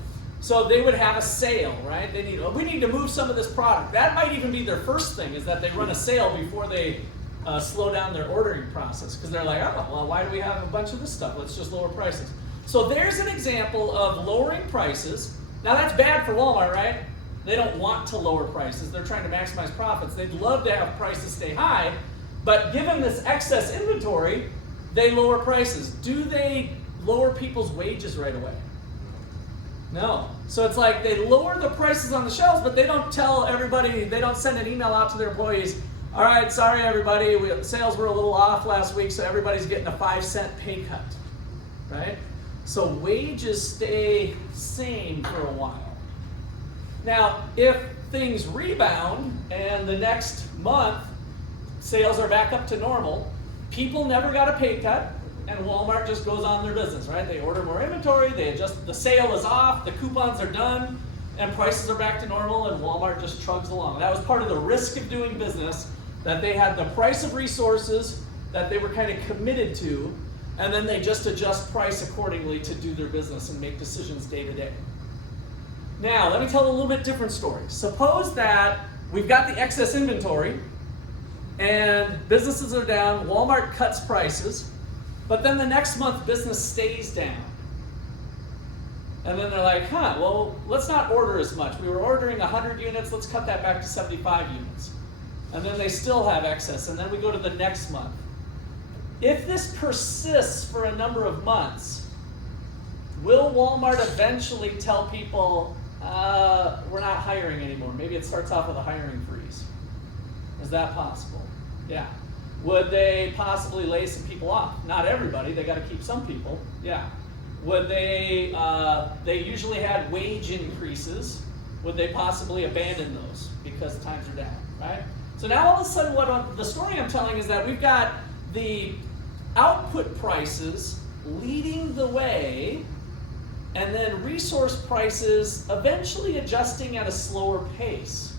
they would have a sale, right? We need to move some of this product. That might even be their first thing, is that they run a sale before they slow down their ordering process, because they're like, oh, well, why do we have a bunch of this stuff? Let's just lower prices. So there's an example of lowering prices. Now that's bad for Walmart, right? They don't want to lower prices. They're trying to maximize profits. They'd love to have prices stay high, but given this excess inventory, they lower prices. Do they lower people's wages right away? No. So it's like they lower the prices on the shelves, but they don't tell everybody, they don't send an email out to their employees, all right, sorry everybody, sales were a little off last week, so everybody's getting a 5-cent pay cut, right? So wages stay same for a while. Now, if things rebound and the next month sales are back up to normal, people never got a pay cut, and Walmart just goes on their business, right? They order more inventory, they adjust, the sale is off, the coupons are done, and prices are back to normal, and Walmart just chugs along. That was part of the risk of doing business, that they had the price of resources that they were kind of committed to, and then they just adjust price accordingly to do their business and make decisions day to day. Now, let me tell a little bit different story. Suppose that we've got the excess inventory and businesses are down, Walmart cuts prices, but then the next month business stays down. And then they're like, well, let's not order as much. We were ordering 100 units, let's cut that back to 75 units. And then they still have excess, and then we go to the next month. If this persists for a number of months, will Walmart eventually tell people, we're not hiring anymore? Maybe it starts off with a hiring freeze. Is that possible? Yeah. Would they possibly lay some people off? Not everybody, they got to keep some people. Yeah. Would they usually had wage increases. Would they possibly abandon those because times are down, right? So now all of a sudden the story I'm telling is that we've got the output prices leading the way, and then resource prices eventually adjusting at a slower pace.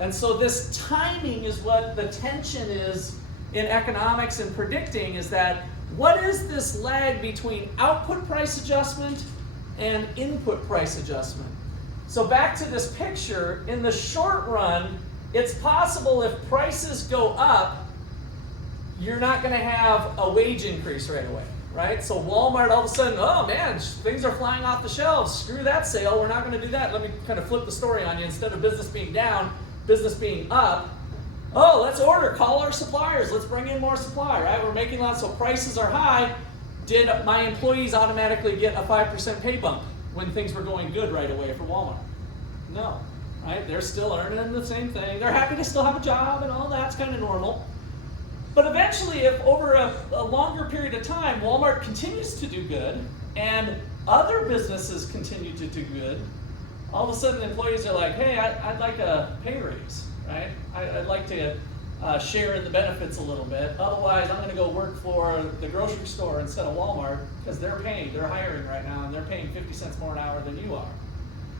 And so this timing is what the tension is in economics and predicting, is that what is this lag between output price adjustment and input price adjustment? So back to this picture, in the short run, it's possible if prices go up, you're not going to have a wage increase right away, right? So Walmart all of a sudden, oh man, things are flying off the shelves. Screw that sale, we're not going to do that. Let me kind of flip the story on you. Instead of business being down, business being up. Oh, let's order, call our suppliers, let's bring in more supply, right? We're making lots, so prices are high. Did my employees automatically get a 5% pay bump when things were going good right away for Walmart? No, right? They're still earning the same thing. They're happy to still have a job and all that's kind of normal. But eventually, if over a longer period of time, Walmart continues to do good and other businesses continue to do good, all of a sudden employees are like, hey, I'd like a pay raise, right? I'd like to share in the benefits a little bit. Otherwise, I'm going to go work for the grocery store instead of Walmart because they're hiring right now, and they're paying 50 cents more an hour than you are.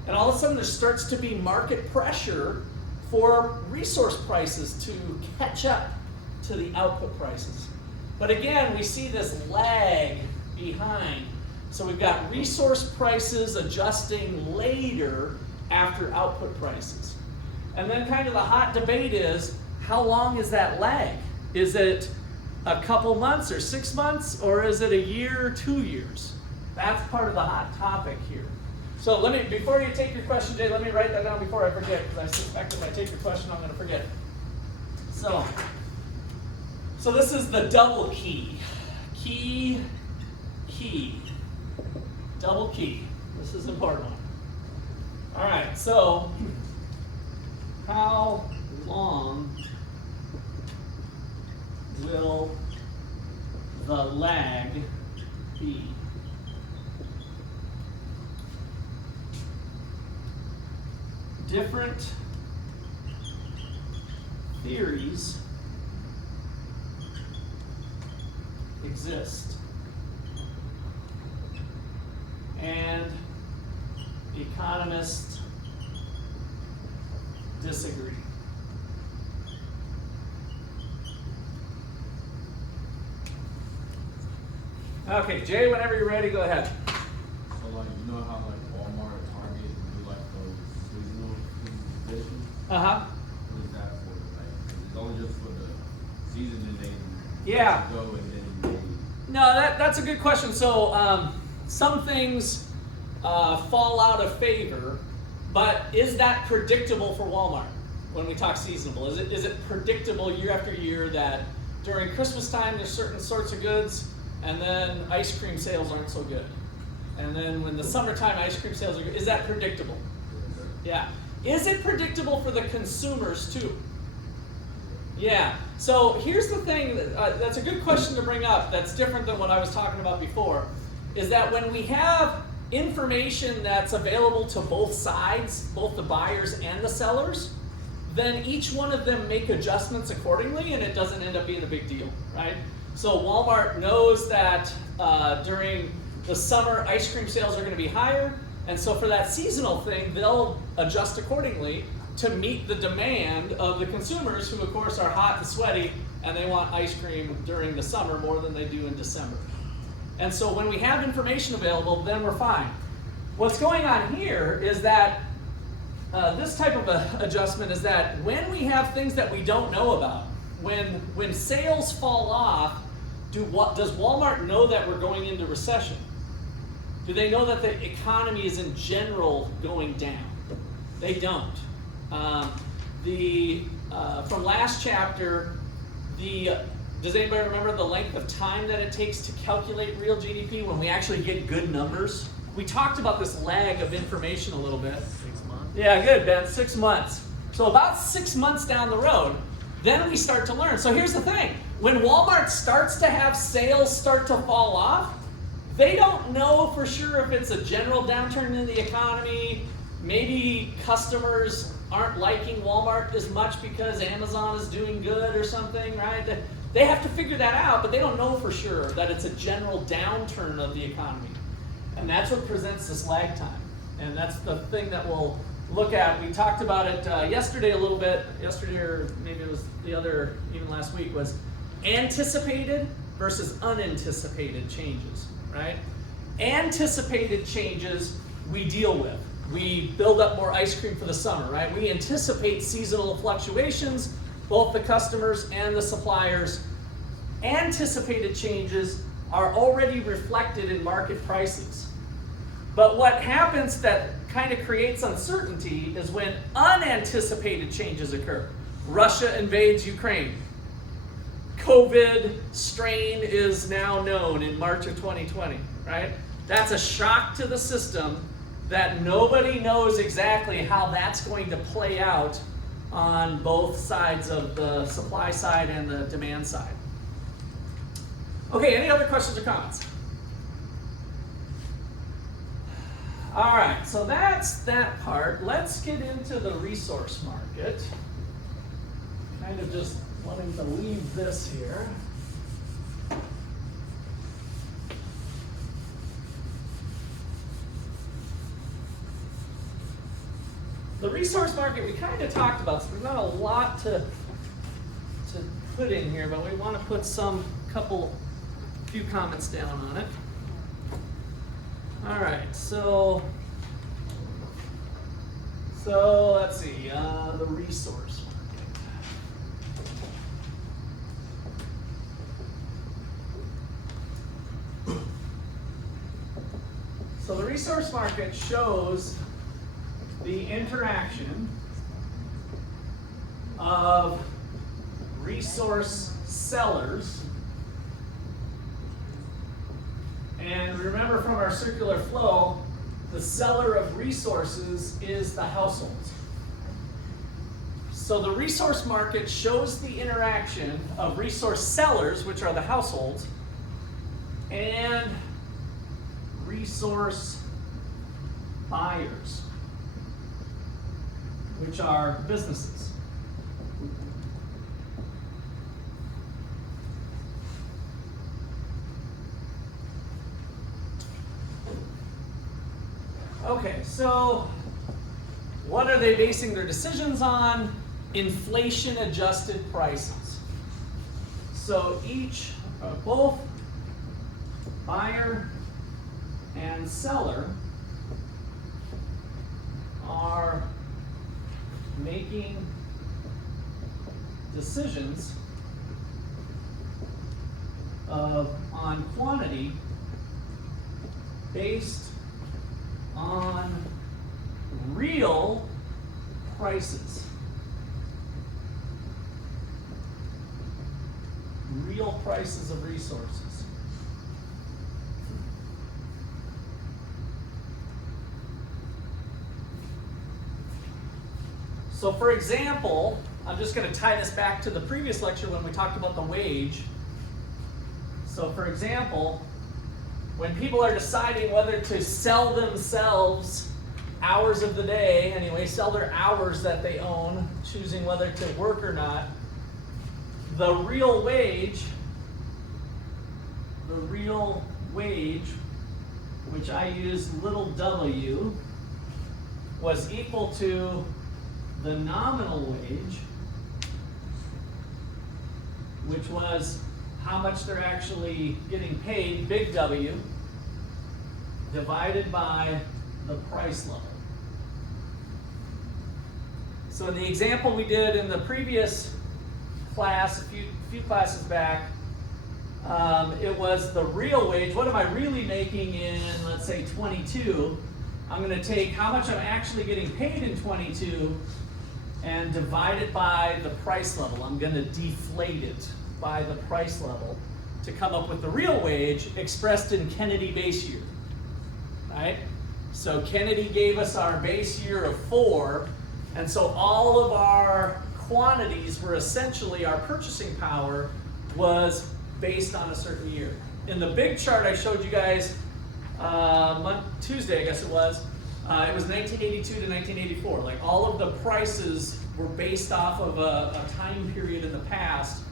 And all of a sudden, there starts to be market pressure for resource prices to catch up to the output prices. But again, we see this lag behind. So we've got resource prices adjusting later after output prices. And then kind of the hot debate is, how long is that lag? Is it a couple months or 6 months, or is it a year or 2 years? That's part of the hot topic here. So before you take your question, Jay, let me write that down before I forget, because I suspect if I take your question, I'm going to forget. So this is the double key. Key. Double key. This is an important one. All right, so how long will the lag be? Different theories exist, and economists disagree. Okay, Jay, whenever you're ready, go ahead. So like, you know how like Walmart or Target do like those seasonal presentations? Uh-huh. What is that for? Like, it's only just for the season and then Yeah. go and then No, that's a good question. So some things fall out of favor, but is that predictable for Walmart when we talk seasonable? Is it predictable year after year that during Christmas time there's certain sorts of goods, and then ice cream sales aren't so good? And then when the summertime ice cream sales are good, is that predictable? Yeah. Is it predictable for the consumers too? Yeah. So here's the thing, that's a good question to bring up that's different than what I was talking about before, is that when we have information that's available to both sides, both the buyers and the sellers, then each one of them make adjustments accordingly, and it doesn't end up being a big deal, right? So Walmart knows that during the summer, ice cream sales are going to be higher, and so for that seasonal thing, they'll adjust accordingly to meet the demand of the consumers who, of course, are hot and sweaty and they want ice cream during the summer more than they do in December. And so when we have information available, then we're fine. What's going on here is that this type of adjustment is that when we have things that we don't know about, when sales fall off, does Walmart know that we're going into recession? Do they know that the economy is in general going down? They don't. From last chapter, does anybody remember the length of time that it takes to calculate real GDP when we actually get good numbers? We talked about this lag of information a little bit. 6 months? Yeah, good, Ben, 6 months. So about 6 months down the road, then we start to learn. So here's the thing. When Walmart starts to have sales start to fall off, they don't know for sure if it's a general downturn in the economy. Maybe customers aren't liking Walmart as much because Amazon is doing good or something, right? They have to figure that out, but they don't know for sure that it's a general downturn of the economy. And that's what presents this lag time. And that's the thing that we'll look at. We talked about it yesterday a little bit. Yesterday, or maybe it was even last week, was anticipated versus unanticipated changes, right? Anticipated changes we deal with. We build up more ice cream for the summer, right? We anticipate seasonal fluctuations, both the customers and the suppliers. Anticipated changes are already reflected in market prices. But what happens that kind of creates uncertainty is when unanticipated changes occur. Russia invades Ukraine. COVID strain is now known in March of 2020, right? That's a shock to the system that nobody knows exactly how that's going to play out on both sides of the supply side and the demand side. Okay, any other questions or comments? All right, so that's that part. Let's get into the resource market. Kind of just wanting to leave this here. The resource market we kind of talked about, so there's not a lot to put in here, but we want to put few comments down on it. All right, so let's see, the resource market. So the resource market shows the interaction of resource sellers. And remember from our circular flow, the seller of resources is the households. So the resource market shows the interaction of resource sellers, which are the households, and resource buyers, which are businesses. Okay, so what are they basing their decisions on? Inflation-adjusted prices. So both buyer and seller are making decisions on quantity based on real prices. Real prices of resources. So for example, I'm just going to tie this back to the previous lecture when we talked about the wage. So for example, when people are deciding whether to sell themselves hours of the day, anyway, sell their hours that they own, choosing whether to work or not, the real wage, which I use little w, was equal to the nominal wage, which was how much they're actually getting paid, big W, divided by the price level. So in the example we did in the previous class, a few classes back, it was the real wage. What am I really making in, let's say, 22? I'm going to take how much I'm actually getting paid in 22 and divide it by the price level. I'm going to deflate it by the price level to come up with the real wage expressed in Kennedy base year, right? So Kennedy gave us our base year of 4, and so all of our quantities were essentially, our purchasing power was based on a certain year. In the big chart I showed you guys Tuesday, I guess it was 1982 to 1984. Like all of the prices were based off of a time period in the past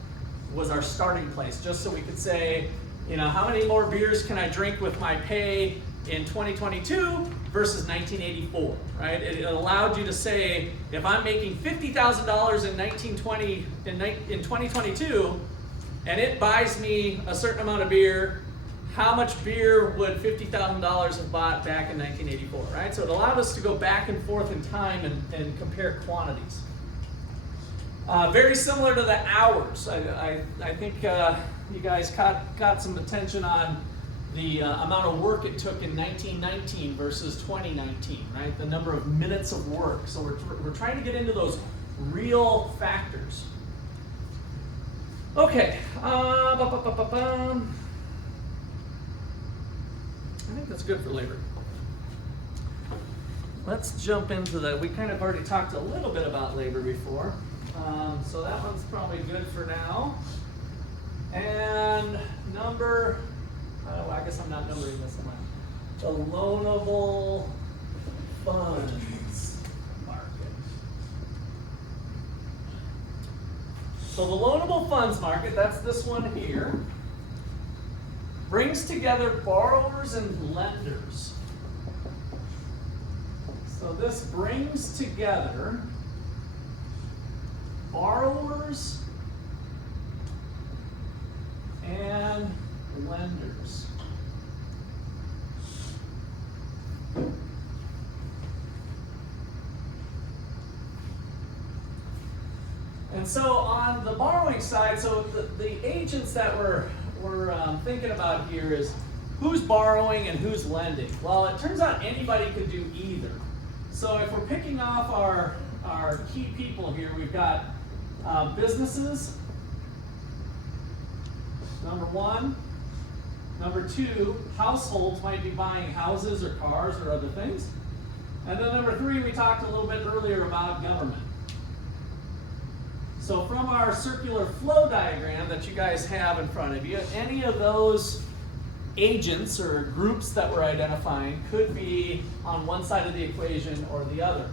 was our starting place, just so we could say, you know, how many more beers can I drink with my pay in 2022 versus 1984, right? It allowed you to say, if I'm making $50,000 in 2022, and it buys me a certain amount of beer, how much beer would $50,000 have bought back in 1984, right? So it allowed us to go back and forth in time and compare quantities. Very similar to the hours. I think you guys got some attention on the amount of work it took in 1919 versus 2019, right? The number of minutes of work. So we're trying to get into those real factors. Okay. I think that's good for labor. Let's jump into that. We kind of already talked a little bit about labor before. So that one's probably good for now. And I guess I'm not numbering this one. The loanable funds market. So the loanable funds market, that's this one here, brings together borrowers and lenders. So this brings together borrowers and lenders. And so on the borrowing side, so the agents that we're thinking about here is who's borrowing and who's lending. Well, it turns out anybody could do either. So if we're picking off our key people here, we've got businesses, number 1. Number 2, households might be buying houses or cars or other things. And then number 3, we talked a little bit earlier about government. So from our circular flow diagram that you guys have in front of you, any of those agents or groups that we're identifying could be on one side of the equation or the other.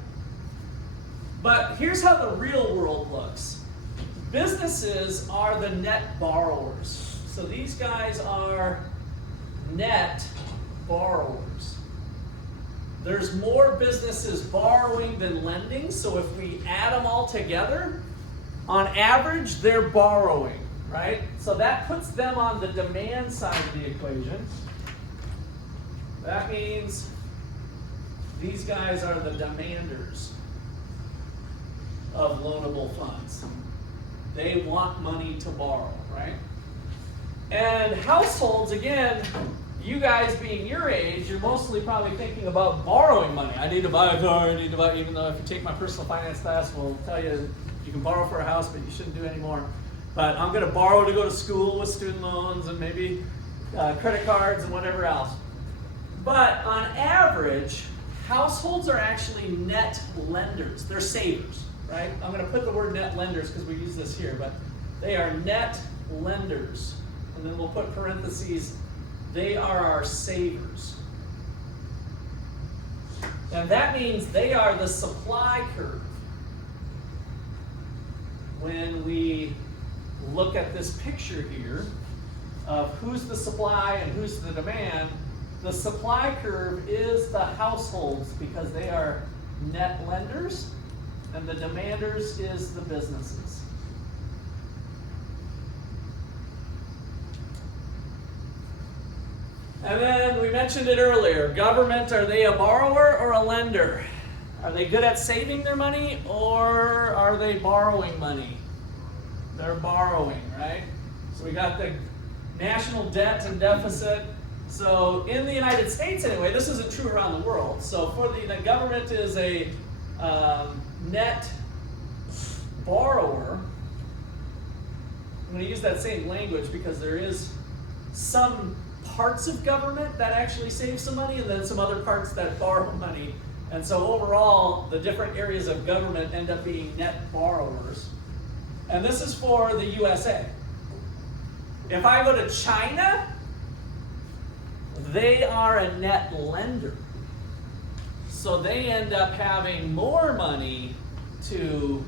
But here's how the real world looks. Businesses are the net borrowers. So these guys are net borrowers. There's more businesses borrowing than lending, so if we add them all together, on average, they're borrowing, right? So that puts them on the demand side of the equation. That means these guys are the demanders of loanable funds. They want money to borrow, right? And households, again, you guys being your age, you're mostly probably thinking about borrowing money. I need to buy a car, I need to buy, even though if you take my personal finance class, we'll tell you you can borrow for a house, but you shouldn't do any more. But I'm going to borrow to go to school with student loans and maybe credit cards and whatever else. But on average, households are actually net lenders. They're savers, right? I'm going to put the word net lenders because we use this here, but they are net lenders. And then we'll put parentheses, they are our savers. And that means they are the supply curve. When we look at this picture here of who's the supply and who's the demand, the supply curve is the households because they are net lenders, and the demanders is the businesses. And then we mentioned it earlier, government, are they a borrower or a lender? Are they good at saving their money or are they borrowing money? They're borrowing, right? So we got the national debt and deficit. So in the United States anyway, this isn't true around the world. So for the government is a net borrower. I'm going to use that same language because there is some parts of government that actually save some money and then some other parts that borrow money. And so overall, the different areas of government end up being net borrowers. And this is for the USA. If I go to China, they are a net lender. So they end up having more money to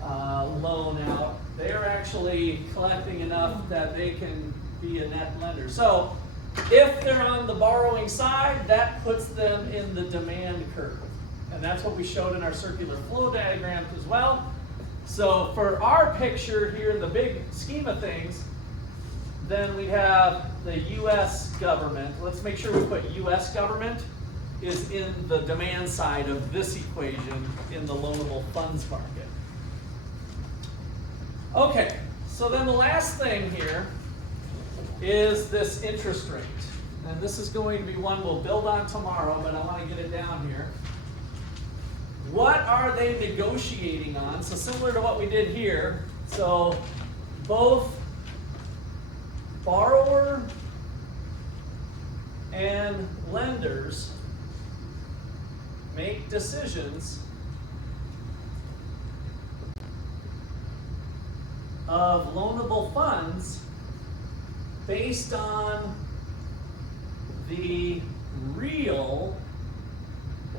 loan out. They're actually collecting enough that they can be a net lender. So if they're on the borrowing side, that puts them in the demand curve. And that's what we showed in our circular flow diagrams as well. So for our picture here in the big scheme of things, then we have the US government. Let's make sure we put US government is in the demand side of this equation in the loanable funds market. Okay, so then the last thing here is this interest rate. And this is going to be one we'll build on tomorrow, but I want to get it down here. What are they negotiating on? So similar to what we did here. So both borrower and lenders make decisions of loanable funds based on the real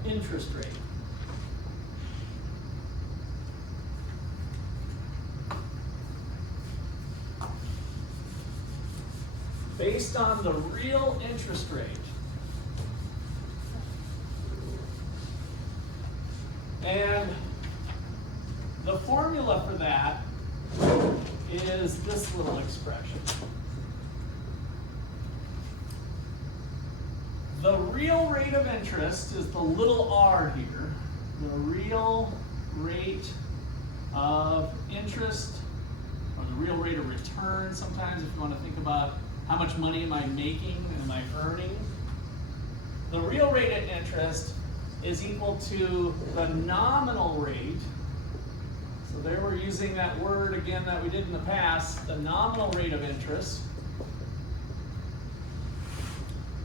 interest rate. Based on the real interest rate. And the formula for that is this little expression. The real rate of interest is the little r here. The real rate of interest, or the real rate of return sometimes, if you want to think about how much money am I making and am I earning. The real rate of interest is equal to the nominal rate. So there we're using that word again that we did in the past, the nominal rate of interest.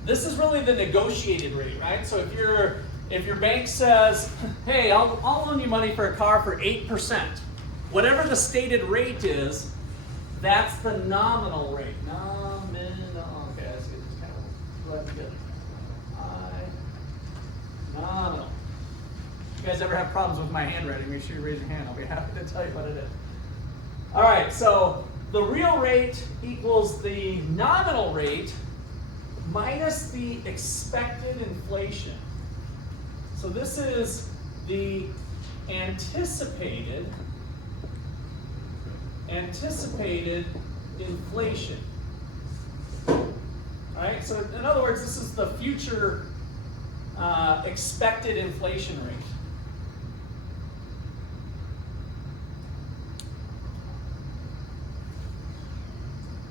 This is really the negotiated rate, right? So if your bank says, hey, I'll loan you money for a car for 8%, whatever the stated rate is, that's the nominal rate. Okay, I see. Just kind of glad to get nominal. If you guys ever have problems with my handwriting, make sure you raise your hand. I'll be happy to tell you what it is. All right, so the real rate equals the nominal rate minus the expected inflation. So this is the anticipated inflation. All right, so in other words, this is the future expected inflation rate.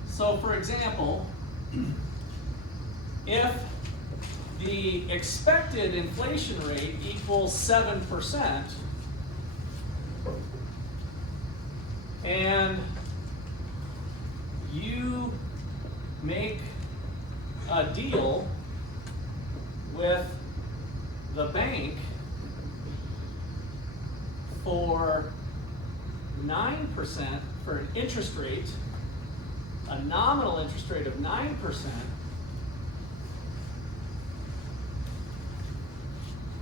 So for example, if the expected inflation rate equals 7%, and you make a deal with the bank for 9% for an interest rate, a nominal interest rate of 9%,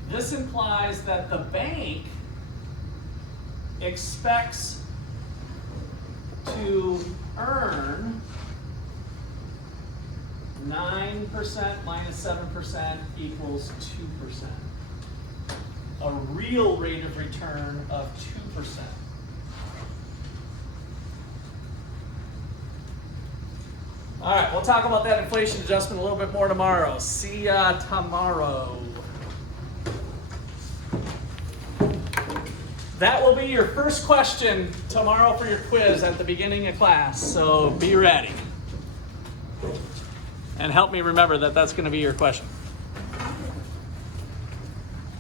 this implies that the bank expects to earn 9% minus 7% equals 2%. a real rate of return of 2%. All right, we'll talk about that inflation adjustment a little bit more tomorrow. See ya tomorrow. That will be your first question tomorrow for your quiz at the beginning of class, so be ready. And help me remember that that's going to be your question.